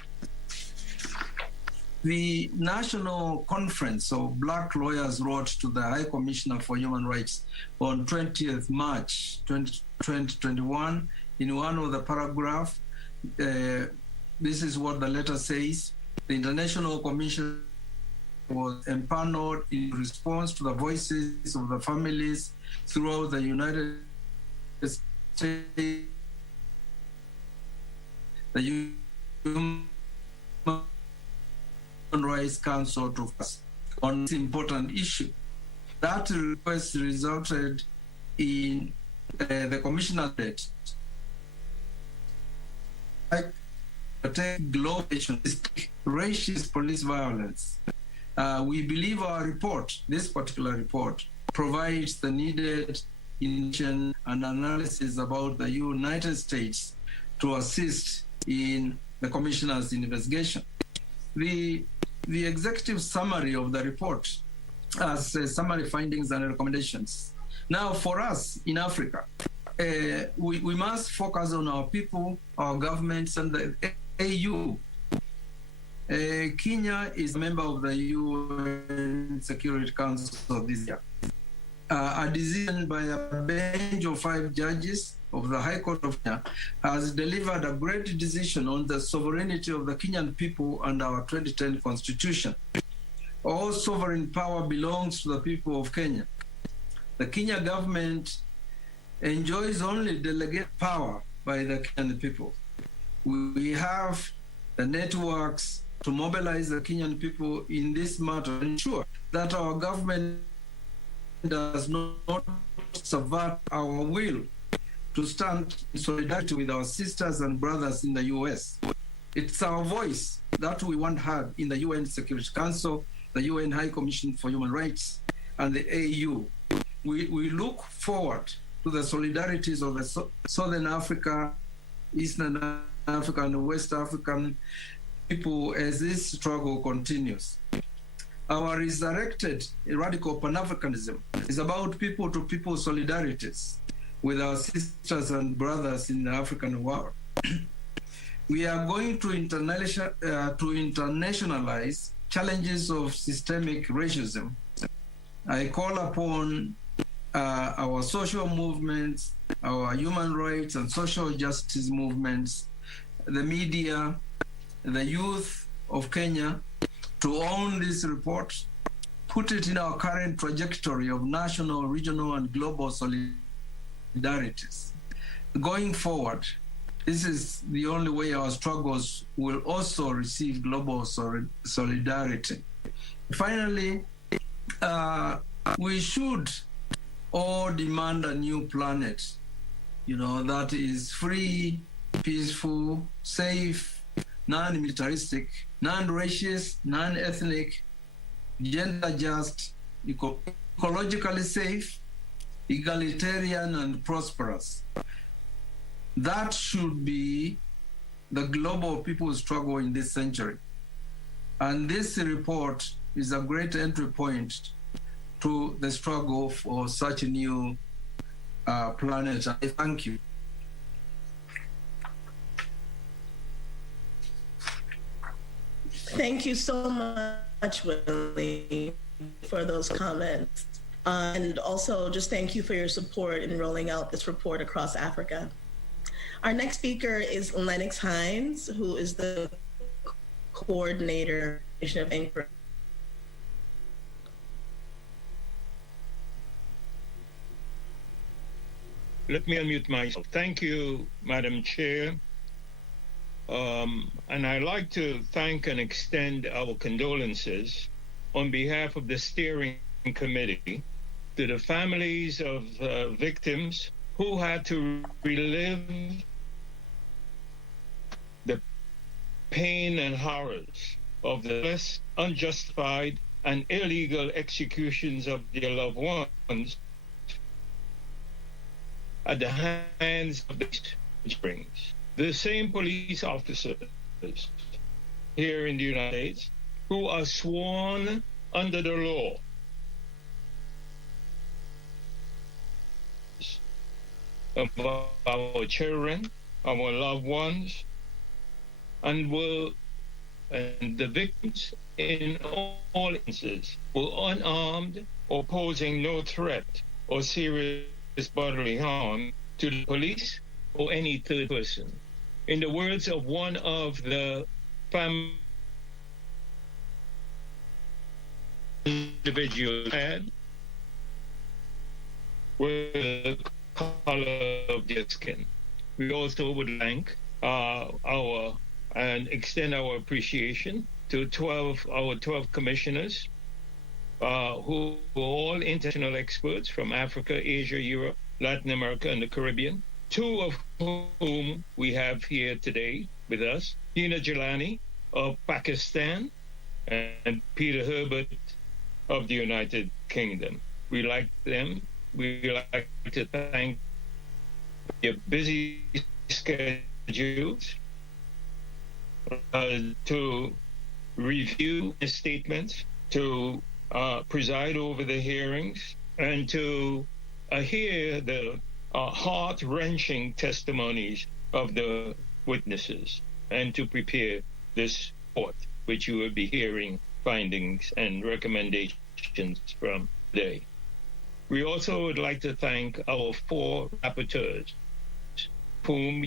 The National Conference of Black Lawyers wrote to the High Commissioner for Human Rights on 20th March 2021 in one of the paragraphs. This is what the letter says. The International Commission was empaneled in response to the voices of the families throughout the United States, the Human Rights Council to focus on this important issue. That request resulted in the commissioner that global racist police violence. We believe our report, this particular report, provides the needed information and analysis about the United States to assist in the commissioner's investigation. The executive summary of the report has summary findings and recommendations. Now, for us in Africa, we must focus on our people, our governments, and the AU. Kenya is a member of the UN Security Council this year. A decision by a bench of 5 judges of the High Court of Kenya has delivered a great decision on the sovereignty of the Kenyan people and our 2010 Constitution. All sovereign power belongs to the people of Kenya. The Kenya government enjoys only delegate power by the Kenyan people. We have the networks to mobilize the Kenyan people in this matter, ensure that our government does not subvert our will to stand in solidarity with our sisters and brothers in the US. It's our voice that we want heard in the UN Security Council, the UN High Commission for Human Rights, and the AU. We look forward to the solidarities of the Southern Africa, Eastern Africa, and West African people as this struggle continues. Our resurrected radical Pan-Africanism is about people-to-people solidarities with our sisters and brothers in the African world. We are going to internationalize challenges of systemic racism. I call upon our social movements, our human rights and social justice movements, the media, the youth of Kenya to own this report, put it in our current trajectory of national, regional, and global solidarities. Going forward, this is the only way our struggles will also receive global solidarity. Finally, we should all demand a new planet, that is free, peaceful, safe, non-militaristic, non-racist, non-ethnic, gender just, ecologically safe, egalitarian, and prosperous. That should be the global people's struggle in this century. And this report is a great entry point to the struggle for such a new planet. I thank you. Thank you so much, Willie, for those comments. And also just thank you for your support in rolling out this report across Africa. Our next speaker is Lennox Hines, who is the coordinator of Inquiry. Let me unmute myself. Thank you, Madam Chair. And I'd like to thank and extend our condolences on behalf of the steering committee to the families of victims who had to relive the pain and horrors of the less unjustified and illegal executions of their loved ones at the hands of the Springs. The same police officers here in the United States who are sworn under the law of our children, our loved ones, and the victims in all instances were unarmed or posing no threat or serious bodily harm to the police or any third person. In the words of one of the family individuals had, were the color of their skin. We also would thank and extend our appreciation to our 12 commissioners who were all international experts from Africa, Asia, Europe, Latin America, and the Caribbean, 2 of whom we have here today with us, Hina Jalani of Pakistan and Peter Herbert of the United Kingdom. We like them. We like to thank your busy schedules to review the statements, to preside over the hearings, and to hear the heart-wrenching testimonies of the witnesses, and to prepare this report, which you will be hearing findings and recommendations from today. We also would like to thank our 4 rapporteurs, whom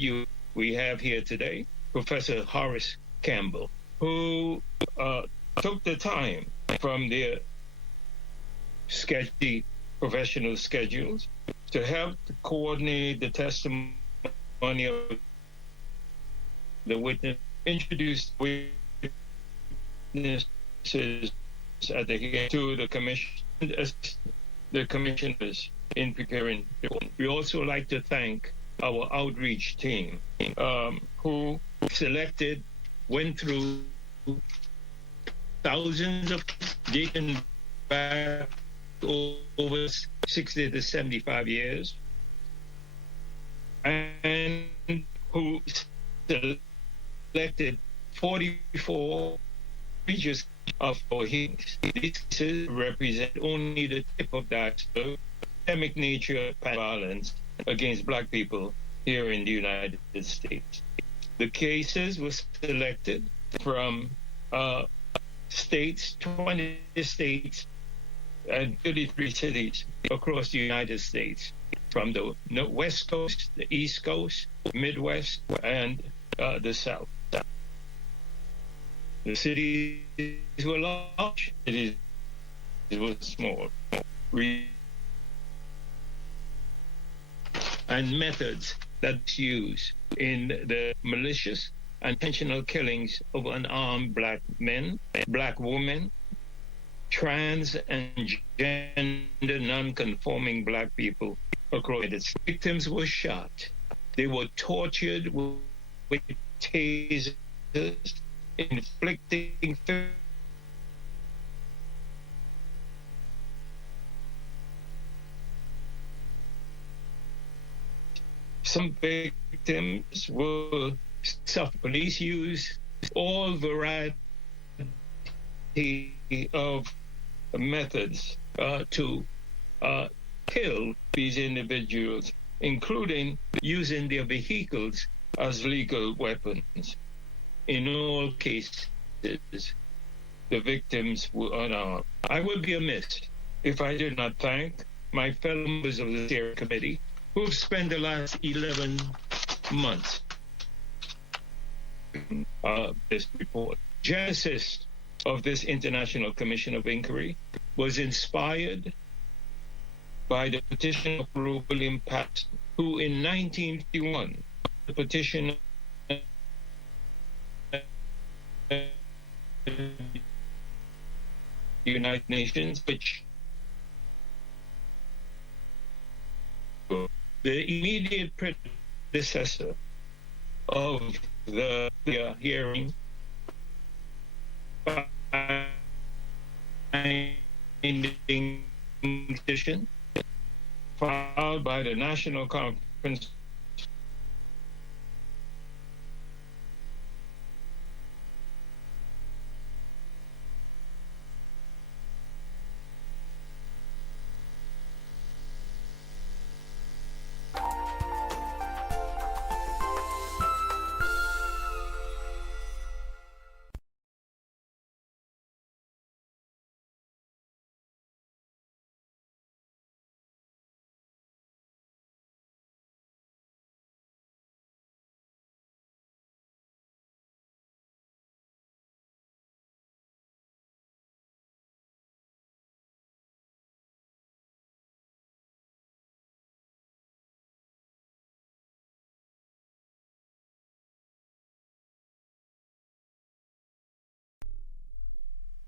we have here today, Professor Horace Campbell, who took the time from their sketchy professional schedules to help to coordinate the testimony of the witness, introduce witnesses at the hearing to the commissioners in preparing the report. We also like to thank our outreach team who selected went through thousands of dating back over 60 to 75 years, and who selected 44 pages of hearings. These cases represent only the tip of the iceberg, systemic nature of violence against Black people here in the United States. The cases were selected from states, 20 states, and 33 cities across the United States, from the West Coast, the East Coast, Midwest, and the South. The cities were large, cities were small. And methods that's used in the malicious and intentional killings of unarmed Black men, Black women, trans and gender non-conforming Black people across the States. Victims were shot. They were tortured with tasers, inflicting some victims were suffered. Police used all variety of methods to kill these individuals, including using their vehicles as legal weapons. In all cases, the victims were unarmed. I would be amiss if I did not thank my fellow members of the steering committee who have spent the last 11 months this report. Genesis of this International Commission of Inquiry was inspired by the petition of William Patterson, who in 1951, the petition of the United Nations, which the immediate predecessor of the hearing petition filed by the National Conference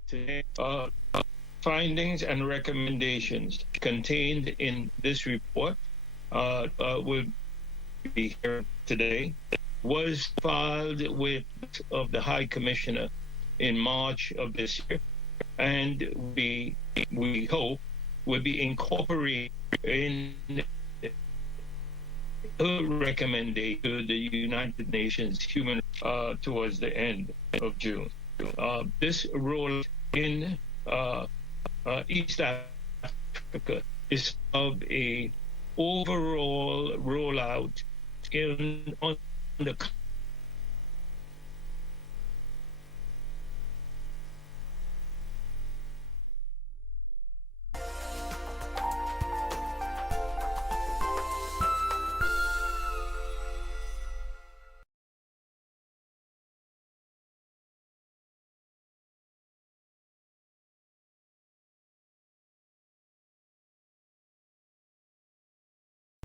today. Findings and recommendations contained in this report will be here today, was filed with of the High Commissioner in March of this year, and we hope will be incorporated in a recommendation to the United Nations human towards the end of June. This role in East Africa is of a overall rollout on the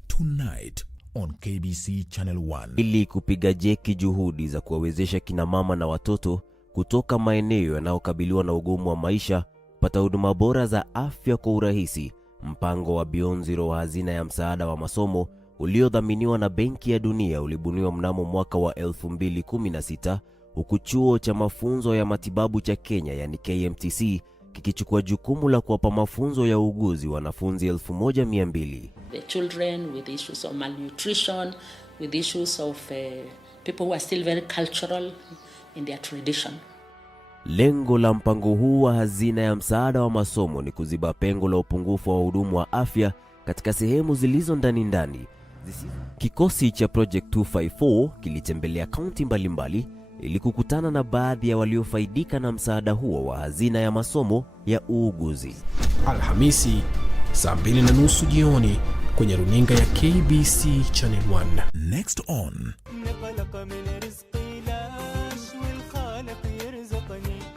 Tonight on KBC Channel 1. Ili kupiga jeki juhudi za kuwawezesha kina mama na watoto kutoka maeneo yanayokabiliwa na ugumu wa maisha kupata huduma bora za afya kwa urahisi, mpango wa Beyond Zero wa hazina ya msaada wa masomo uliodhaminiwa na Benki ya Dunia ulibuniwa mnamo mwaka wa 2016 huku chuo cha mafunzo ya matibabu cha Kenya yani KMTC kikichukua jukumu la kuwapa mafunzo ya uuguzi wanafunzi 1200. The children with issues of malnutrition, with issues of people who are still very cultural in their tradition. Lengo la mpango huu wa hazina ya msaada wa masomo ni kuziba pengo la upungufu wa wahudumu wa afya katika sehemu zilizo ndani. Kikosi cha Project 254 kilitembelea kaunti mbalimbali ili kukutana na baadhi ya waliofaidika na msaada huo wa hazina ya masomo ya uuguzi. Alhamisi saa 2:30 jioni kwenye runinga ya KBC Channel 1. Next on.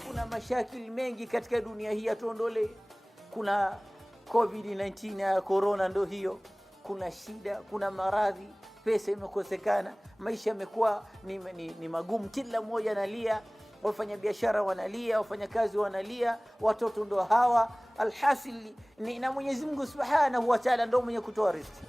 Kuna mashakili mengi katika dunia hii atuondole. Kuna COVID-19 ya corona ndo hiyo. Kuna shida, kuna maradhi, pesa imekosekana, maisha yamekuwa ni magumu, kila mmoja analia, wafanya biashara wanalia, wafanya kazi wanalia, watoto ndo hawa. Alhasil ni na Mwenyezi Mungu Subhanahu wa Ta'ala ndo mwenye kutoa riziki.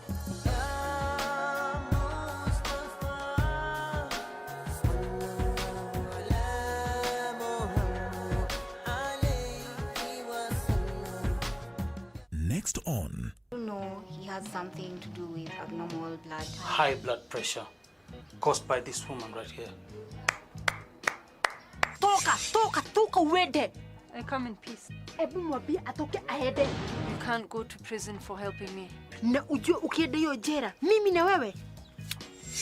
Next on. No, he has something to do with abnormal blood. High blood pressure caused by this woman right here. Toka uende. I come in peace. Ebu mwambie atoke aende. You can't go to prison for helping me. Na ujue ukienda hiyo jela, mimi na wewe